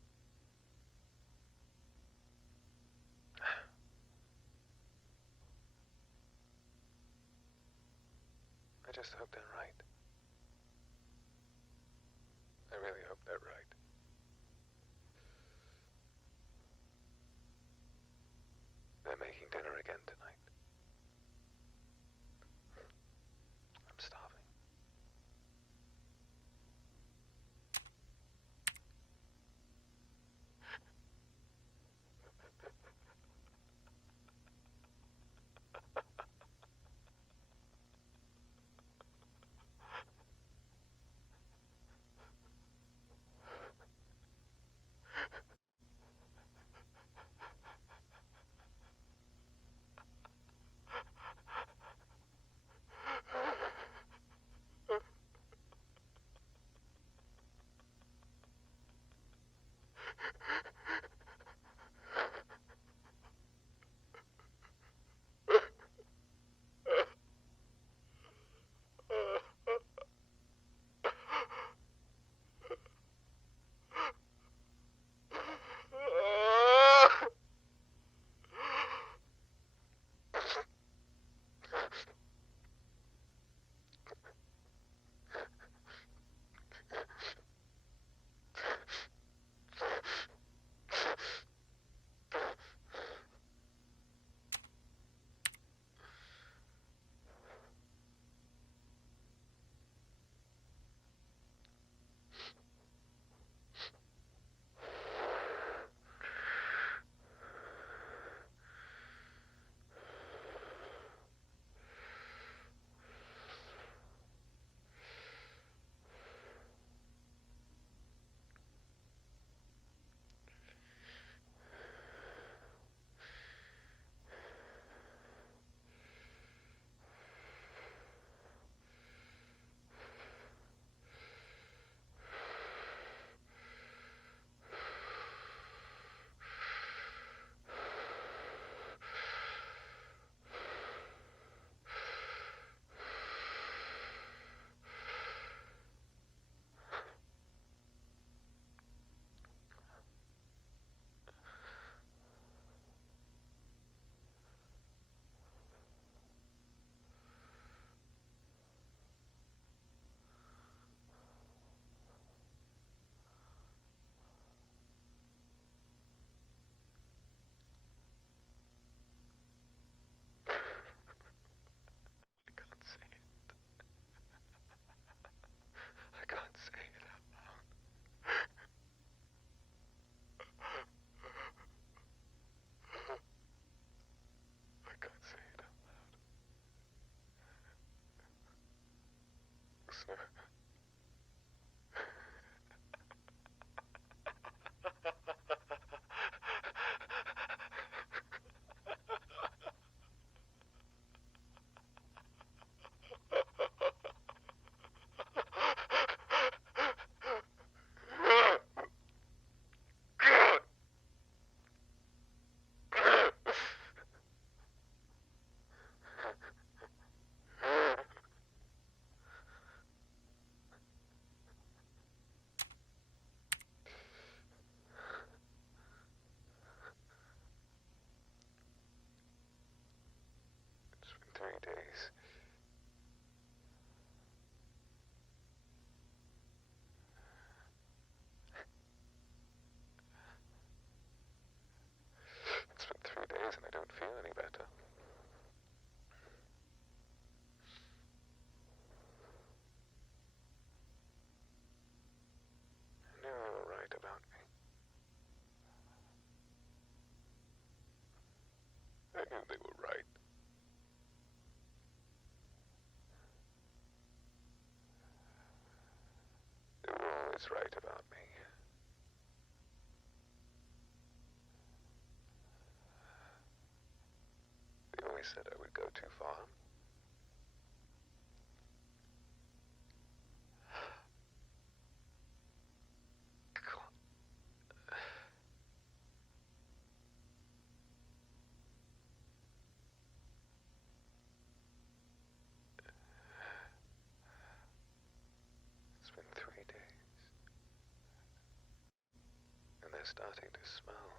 I just hope they're right. I really hope they're right. They're making dinner again tonight. I'm starving. listener. It's been 3 days. It's been 3 days and I don't feel any better. I knew they were right about me. I knew they were right. They were always right about me. They always said I would go too far. It's been 3 days. And they're starting to smell.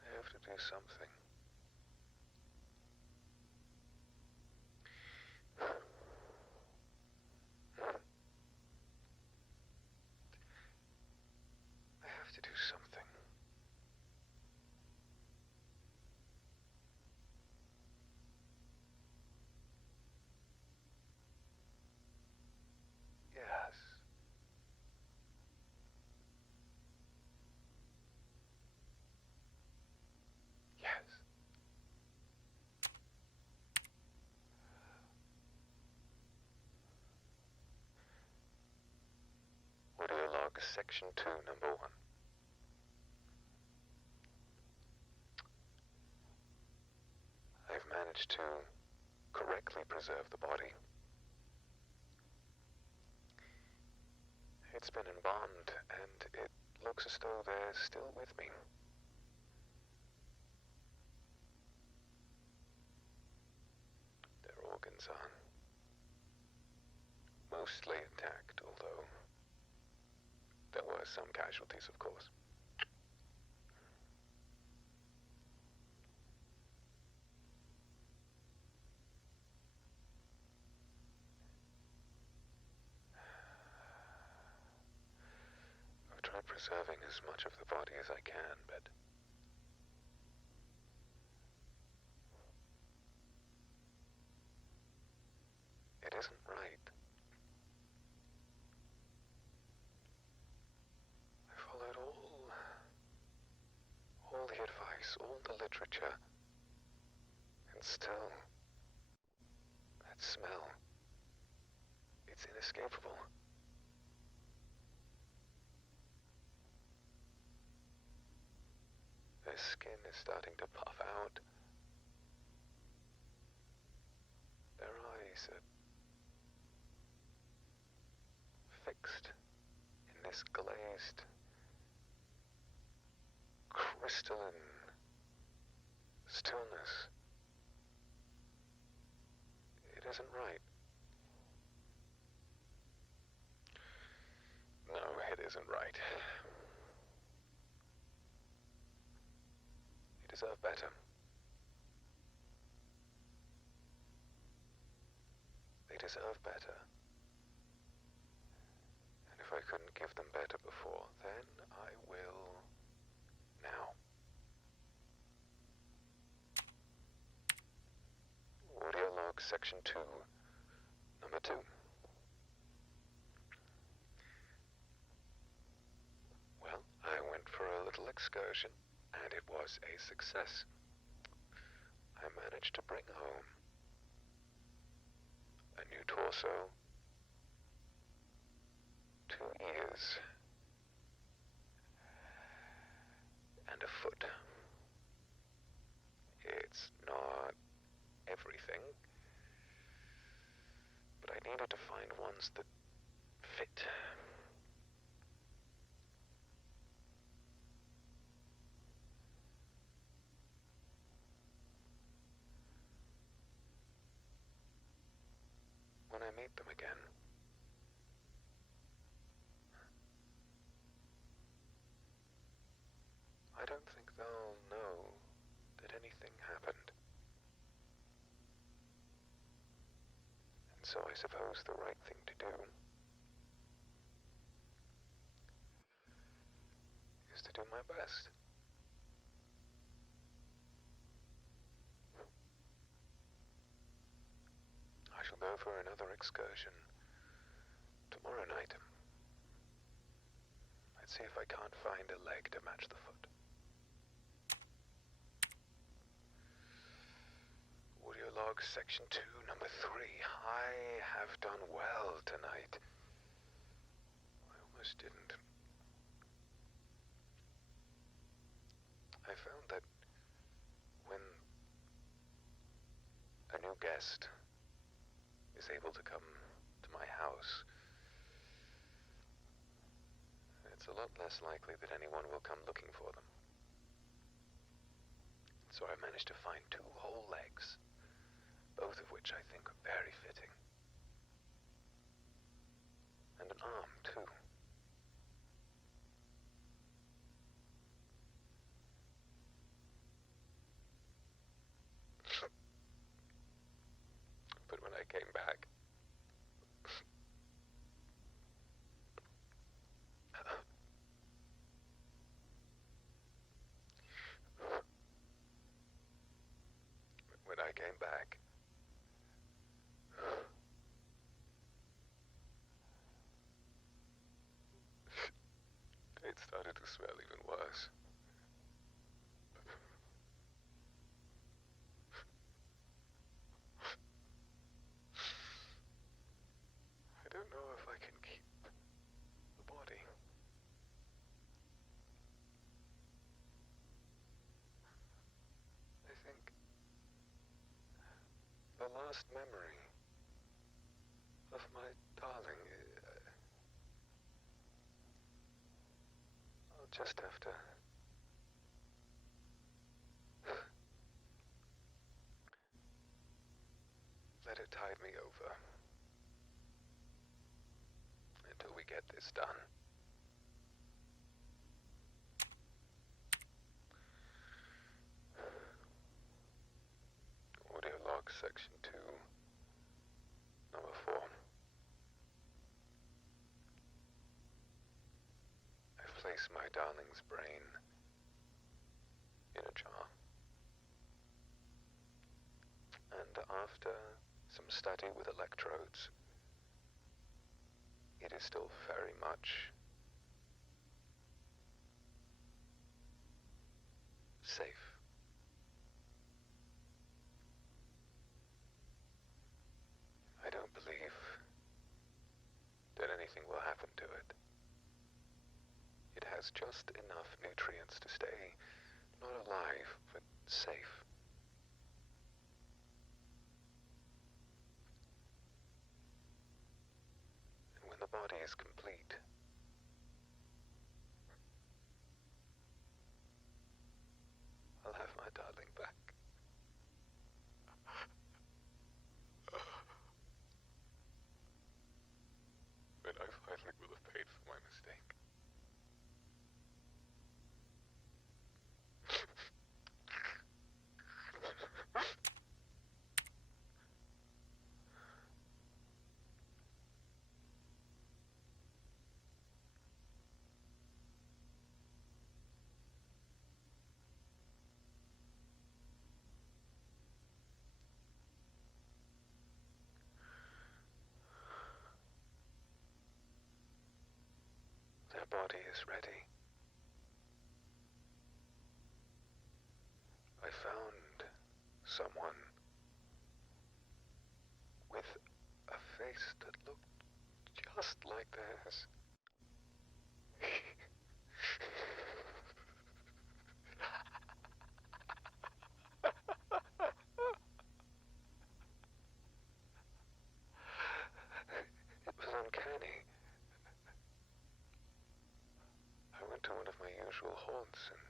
I have to do something. I have to do something. Yes. Yes. Audio log section 2, number 1. I've managed to correctly preserve the body. It's been embalmed, and it looks as though they're still with me. Their organs are mostly intact, although there were some casualties, of course. I've tried preserving as much of the body as I can, but it isn't right. I followed all the advice, all the literature, and still, that smell, it's inescapable. Their skin is starting to puff out. Their eyes are fixed in this glazed, crystalline stillness. It isn't right. No, it isn't right. They deserve better. They deserve better. And if I couldn't give them better before, then I will now. Audio log section 2, number 2. excursion, and it was a success. I managed to bring home a new torso, 2 ears, and a foot. It's not everything, but I needed to find ones that fit. When I meet them again, I don't think they'll know that anything happened. And so I suppose the right thing to do is to do my best. I shall go for another excursion tomorrow night. Let's see if I can't find a leg to match the foot. Audio log section 2, number 3. I have done well tonight. I almost didn't. I found that when a new guest is able to come to my house, it's a lot less likely that anyone will come looking for them. So I managed to find 2 whole legs, both of which I think are very fitting. And an arm, too. But when I came back, it started to smell even worse. I don't know if I can keep the body. I think the last memory of my darling, I'll just have to let her tide me over until we get this done. Audio log section 2, number 4. I've placed my darling's brain in a jar. And after some study with electrodes, it is still very much safe. I don't believe that anything will happen to it. It has just enough nutrients to stay not alive, but safe. And when the body is complete, I'll have my darling back. But I finally will have paid for my mistake. Their body is ready. just like this. It was uncanny. I went to one of my usual haunts, and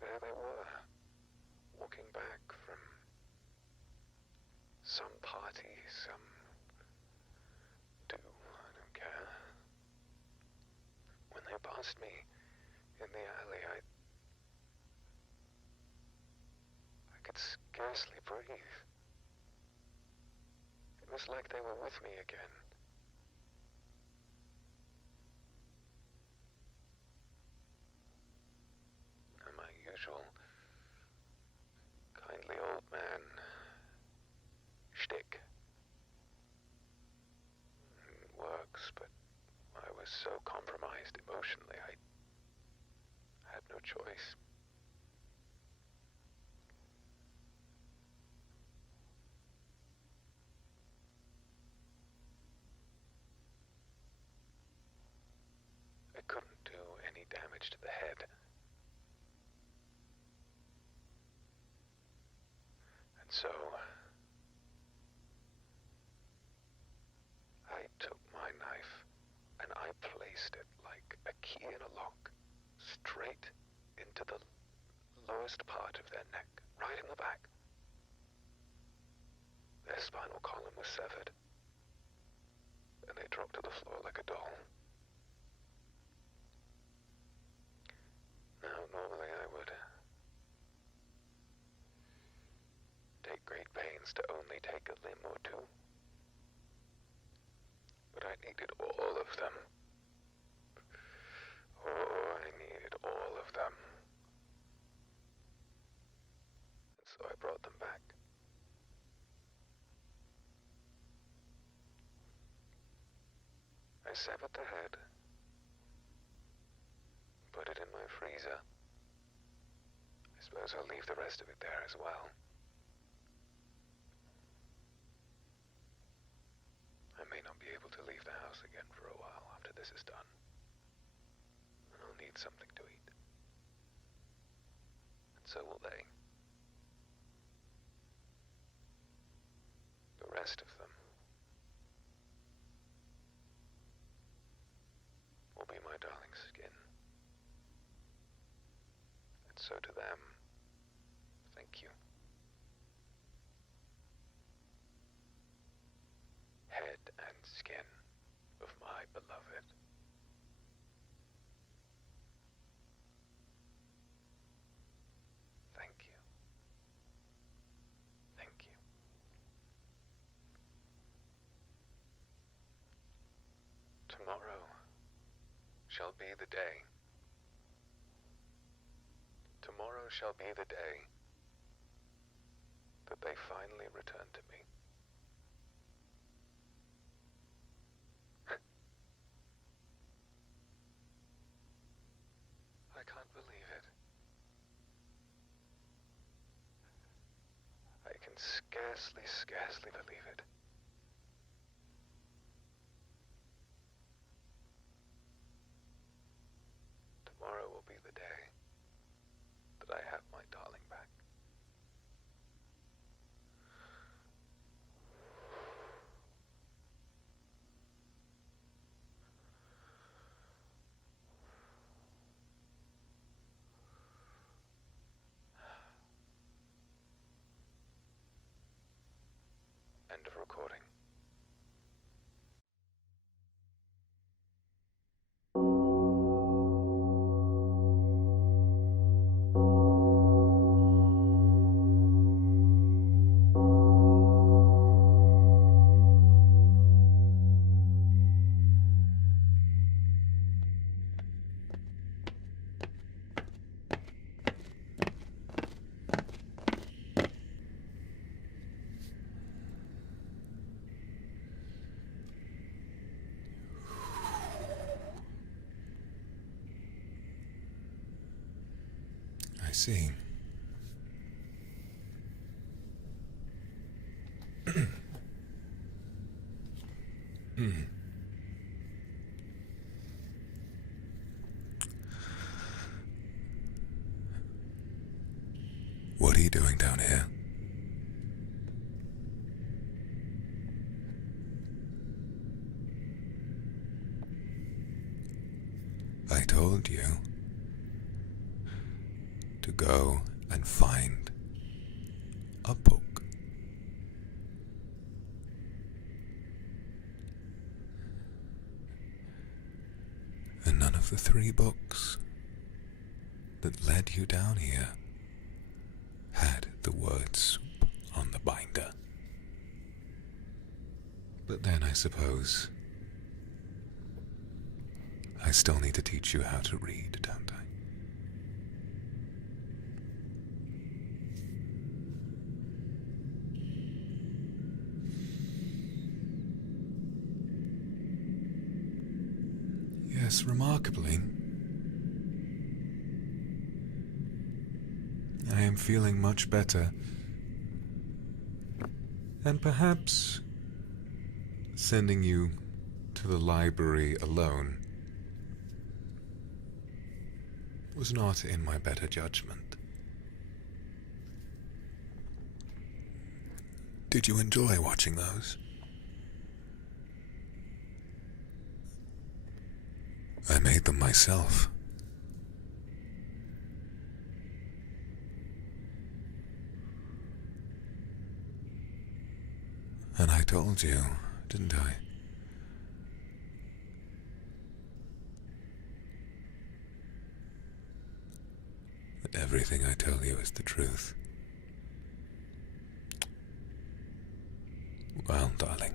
there they were, walking back from some party, some do, I don't care. When they passed me in the alley, I could scarcely breathe. It was like they were with me again. And my usual kindly old man shtick works, but I was so compromised emotionally, I had no choice. I couldn't do any damage to the head. And so I took my knife and I placed it like a key in a lock, straight into the lowest part of their neck, right in the back. Their spinal column was severed, and they dropped to the floor like a doll. Now, normally I would take great pains to only take a limb or two, but I needed all of them. Oh, I needed all of them. And so I brought them back. I severed the head, put it in my freezer. I suppose I'll leave the rest of it there as well. I may not be able to leave the house again for a while after this is done. And I'll need something to eat. And so will they. The rest of them will be my darling's skin. And so to them, thank you. Head and skin of my beloved. Thank you. Thank you. Tomorrow shall be the day. Tomorrow shall be the day that they finally return to me. I can't believe it. I can scarcely believe it. Tomorrow will be the day that I have my darling back. End of recording. I see. you doing down here? I told you to go and find a book. And none of the 3 books that led you down here had the word soup on the binder. But then I suppose I still need to teach you how to read, don't I? Yes, remarkably, I am feeling much better, and perhaps sending you to the library alone was not in my better judgment. Did you enjoy watching those? I made them myself. And I told you, didn't I? That everything I tell you is the truth. Well, darling.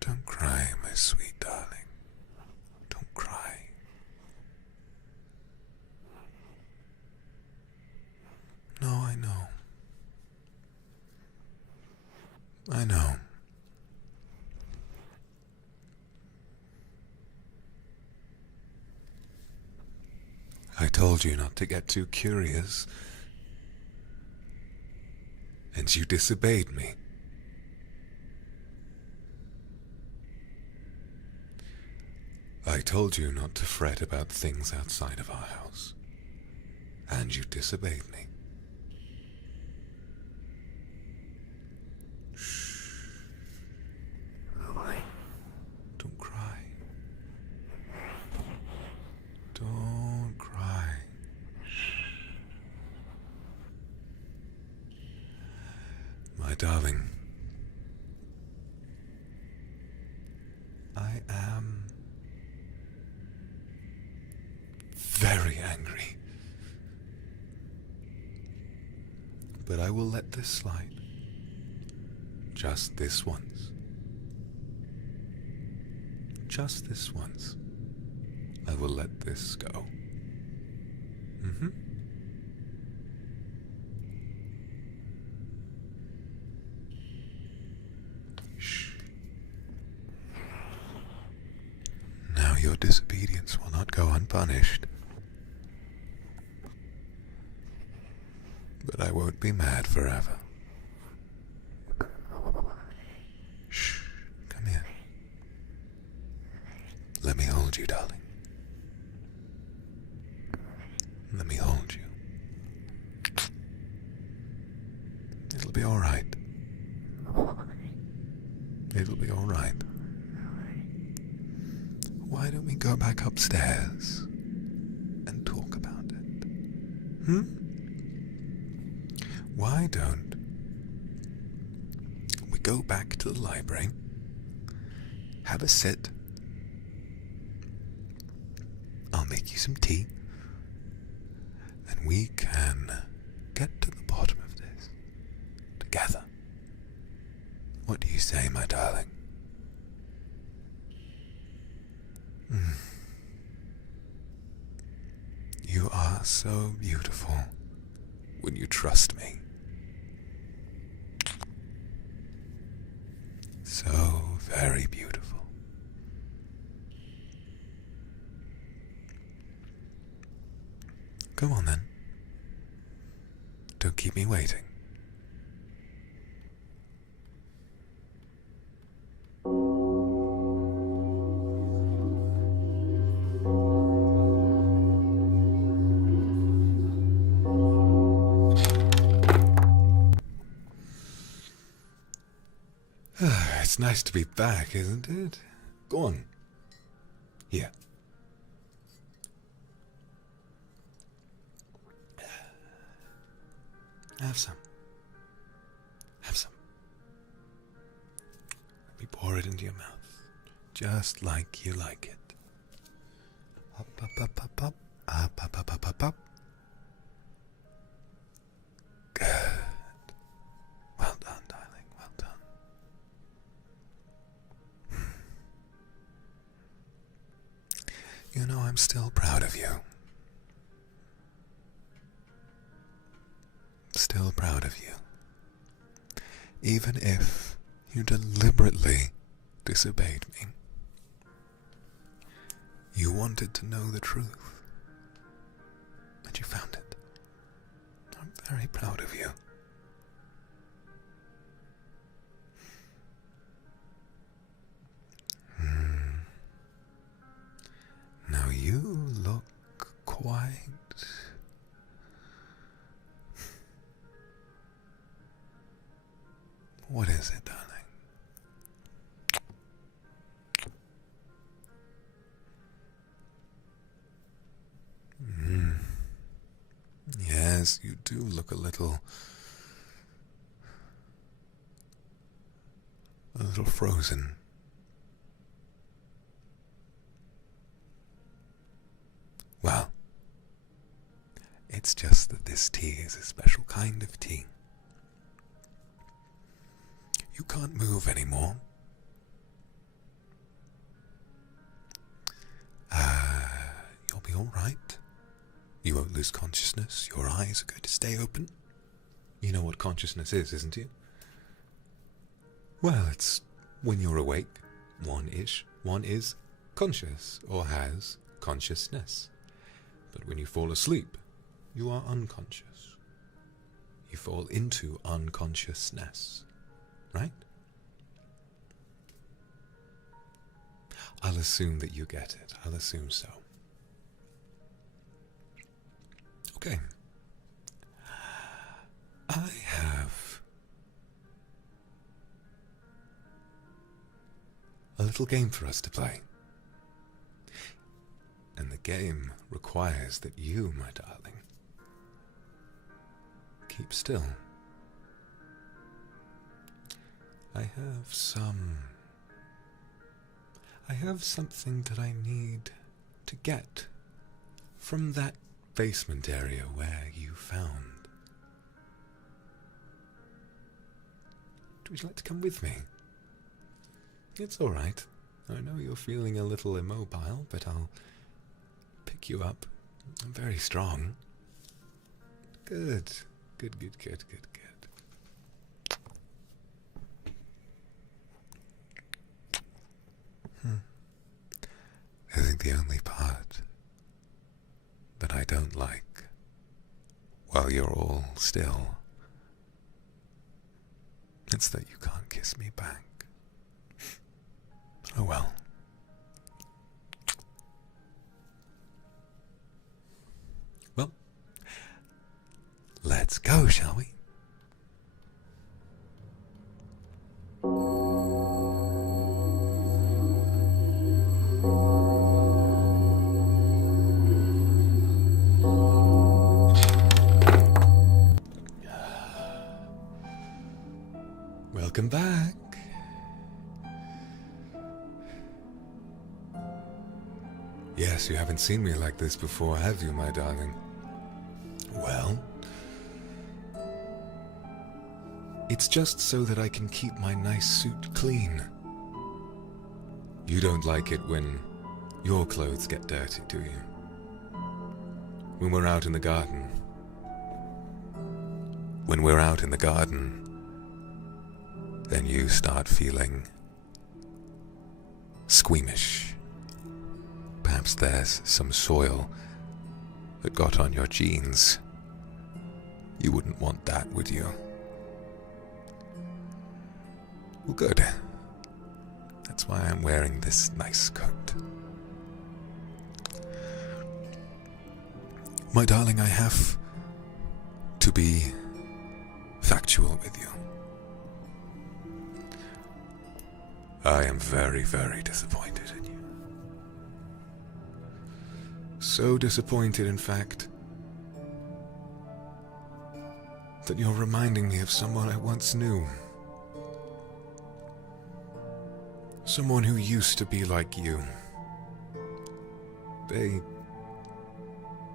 Don't cry, my sweet darling. Don't cry. No, I know. I know. I told you not to get too curious, and you disobeyed me. I told you not to fret about things outside of our house, and you disobeyed me. Shh. Don't cry. Don't cry. My darling, I am very angry, but I will let this slide. Just this once. Just this once. I will let this go. Shh. Now your disobedience will not go unpunished. But I won't be mad forever. Shh, come here. Let me hold you, darling. Let me hold you. It'll be all right. It'll be all right. Why don't we go back upstairs and talk about it? Why don't we go back to the library, have a sit, I'll make you some tea, and we can get to the bottom of this together. What do you say, my darling? You so beautiful when you trust me. So very beautiful. Come on then. Don't keep me waiting. It's nice to be back, isn't it? Go on. Here. Have some. Have some. Let me pour it into your mouth, just like you like it. Up, up, up, up, up. Up, up, up, up, up, up. Good. Well done, darling. Well done. You know, I'm still proud of you. Still proud of you. Even if you deliberately disobeyed me. You wanted to know the truth. And you found it. I'm very proud of you. Now you look quite... What is it, darling? Yes, you do look a little frozen. Well, it's just that this tea is a special kind of tea. You can't move anymore. You'll be all right. You won't lose consciousness. Your eyes are going to stay open. You know what consciousness is, isn't you? Well, it's when you're awake, one is conscious or has consciousness. But when you fall asleep, you are unconscious. You fall into unconsciousness. Right? I'll assume that you get it. I'll assume so. Okay. I have a little game for us to play. And the game requires that you, my darling, keep still. I have something that I need to get from that basement area where you found. Would you like to come with me? It's all right. I know you're feeling a little immobile, but I'll pick you up. I'm very strong. Good. Good. I think the only part that I don't like while you're all still, it's that you can't kiss me back. Oh well. Well, let's go, shall we? Welcome back. Yes, you haven't seen me like this before, have you, my darling? Well, it's just so that I can keep my nice suit clean. You don't like it when your clothes get dirty, do you? when we're out in the garden. When we're out in the garden, then you start feeling squeamish. Perhaps there's some soil that got on your jeans. You wouldn't want that, would you? Well, good. That's why I'm wearing this nice coat. My darling, I have to be factual with you. I am very, very disappointed in you. So disappointed, in fact, that you're reminding me of someone I once knew. Someone who used to be like you. They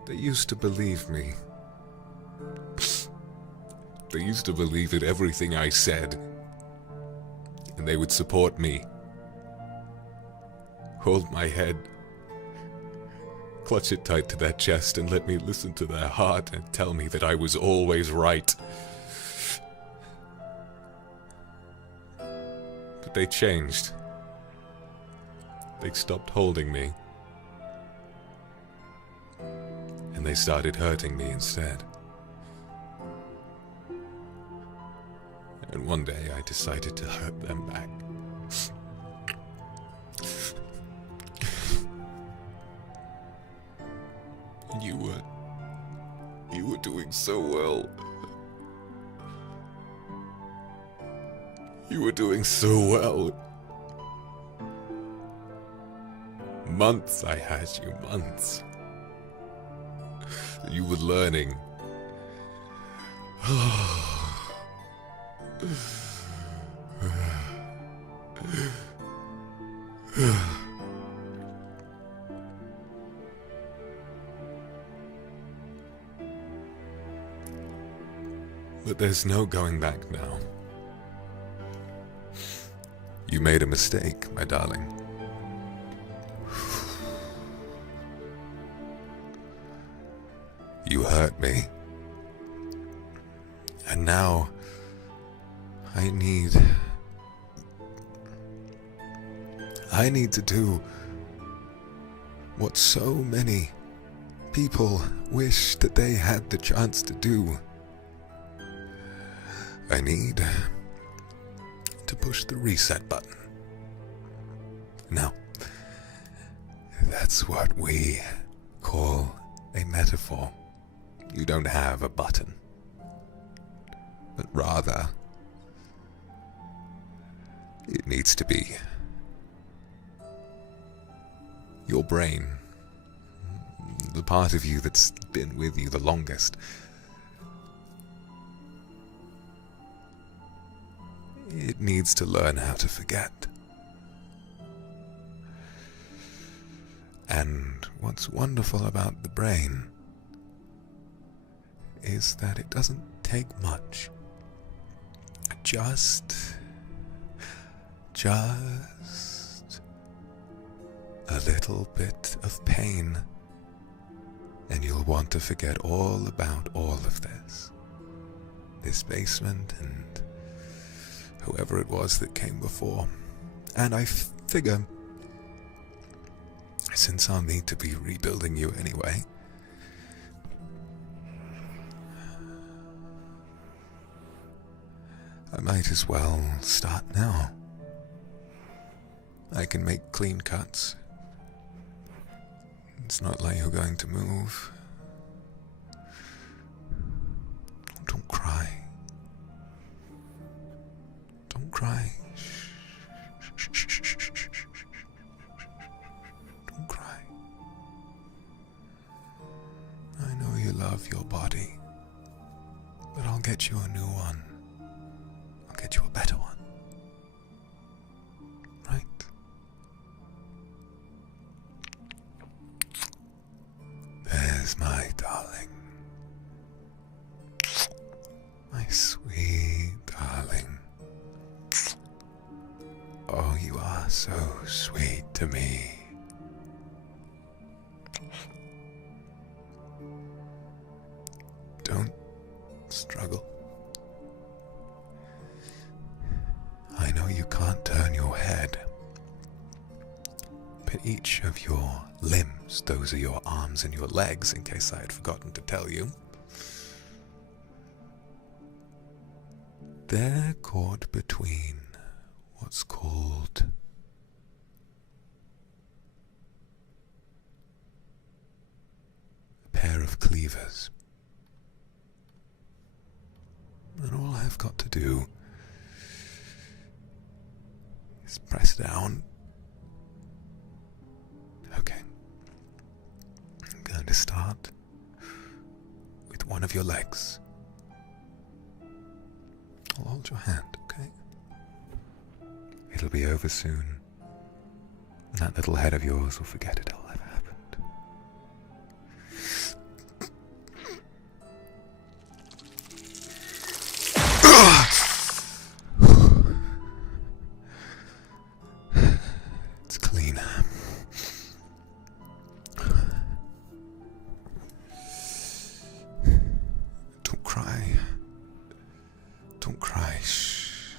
used to believe me. They used to believe in everything I said. And they would support me. Hold my head. Clutch it tight to their chest and let me listen to their heart and tell me that I was always right. But they changed. They stopped holding me. And they started hurting me instead. And one day I decided to hurt them back. And you were doing so well. You were doing so well. Months I had you, months. You were learning. But there's no going back now. You made a mistake, my darling. You hurt me. And now I need to do what so many people wish that they had the chance to do. I need to push the reset button. Now, that's what we call a metaphor. You don't have a button, but rather it needs to be your brain, the part of you that's been with you the longest. It needs to learn how to forget. And what's wonderful about the brain is that it doesn't take much. Just a little bit of pain, and you'll want to forget all about all of this basement and whoever it was that came before. And I figure, since I'll need to be rebuilding you anyway, I might as well start now. I can make clean cuts. It's not like you're going to move. Don't cry. Don't cry. Don't cry. I know you love your body, but I'll get you a new one. I'll get you a better one. Right? There's my darling. My sweet darling. Oh, you are so sweet to me. you can't turn your head, but each of your limbs, those are your arms and your legs, in case I had forgotten to tell you, they're caught between what's called a pair of cleavers. And all I've got to do is press down. Okay. I'm going to start with one of your legs. I'll hold your hand, okay? It'll be over soon. And that little head of yours will forget it all ever happened. It's clean. Don't cry. Don't cry. Shh.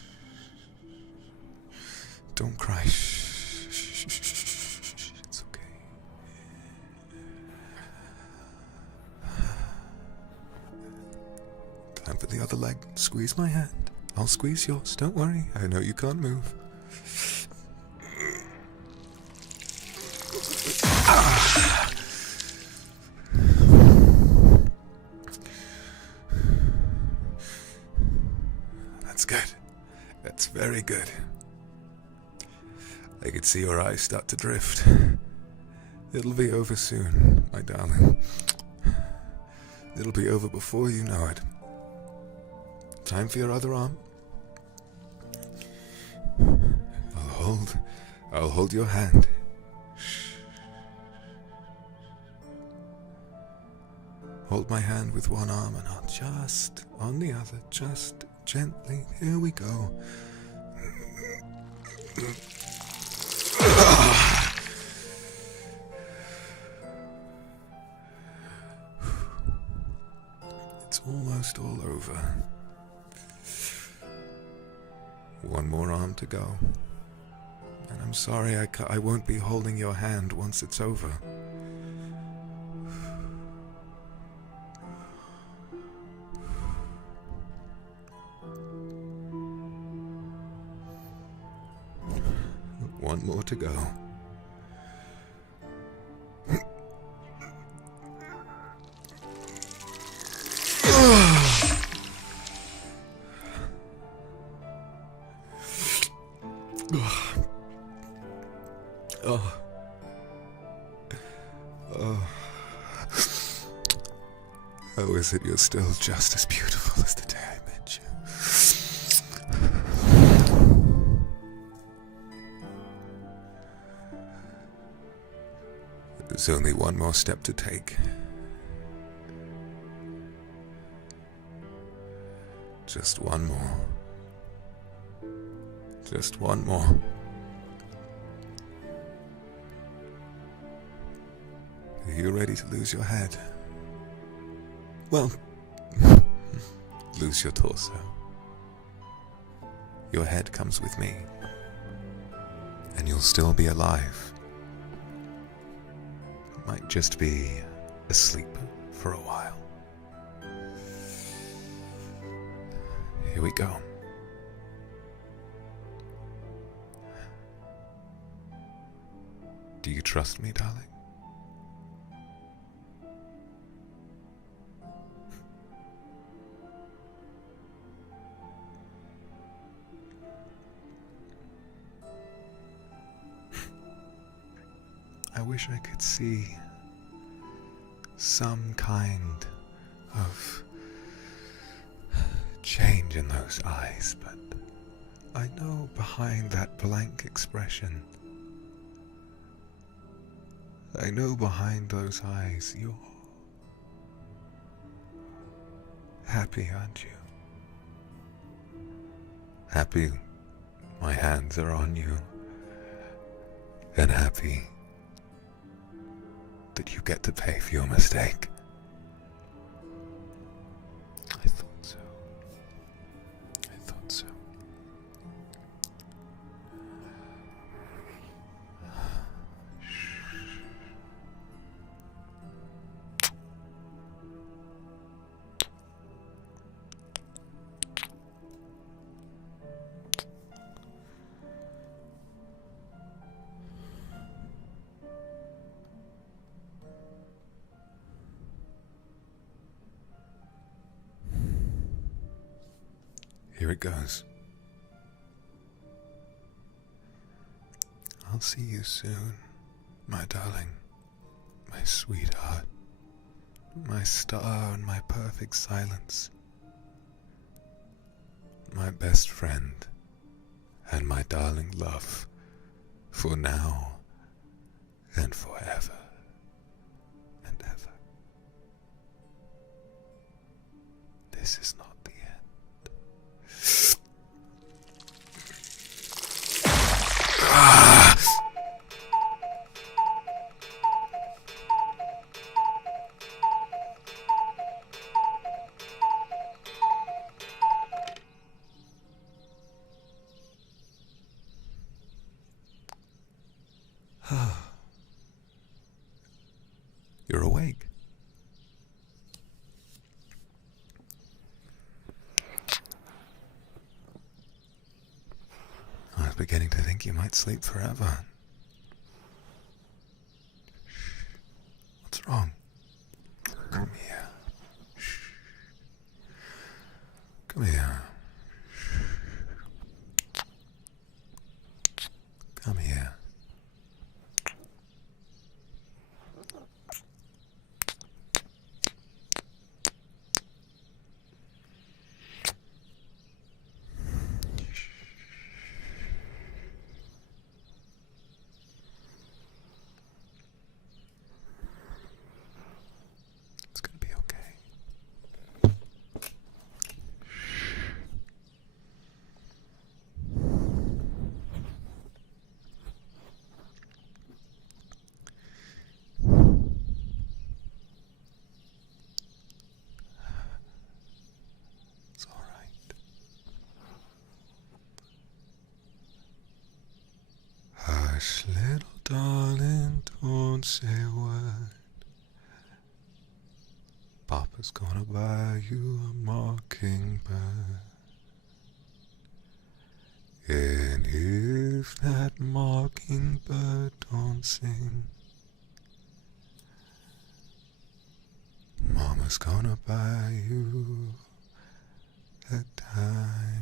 Don't cry. Shh. Shh. Shh. Shh. It's okay. Time for the other leg. Squeeze my hand. I'll squeeze yours. Don't worry. I know you can't move. That's good. That's very good. I could see your eyes start to drift. It'll be over soon, my darling. It'll be over before you know it. Time for your other arm. I'll hold your hand. Shh. Hold my hand with one arm and I'll just on the other, just gently. Here we go. It's almost all over. One more arm to go. And I'm sorry I won't be holding your hand once it's over. One more to go. Oh, is it you're still just as beautiful as the day I met you? There's only one more step to take. Just one more. Just one more. Are you ready to lose your head? Well, lose your torso. Your head comes with me, and you'll still be alive. Might just be asleep for a while. Here we go. Do you trust me, darling? I wish I could see some kind of change in those eyes, but I know behind that blank expression, I know behind those eyes you're happy, aren't you? Happy my hands are on you, and happy that you get to pay for your mistake. I thought so. goes. I'll see you soon, my darling, my sweetheart, my star and my perfect silence, my best friend and my darling love, for now and forever and ever. This is not the end. You're awake. I was beginning to think you might sleep forever. Shh. What's wrong? Come here. Shh. Come here. Shh. Come here. It's gonna be okay. It's all right. Hush, little darling, don't say a word. Papa's gonna buy you a mockingbird. And if that mockingbird don't sing, Mama's gonna buy you a diamond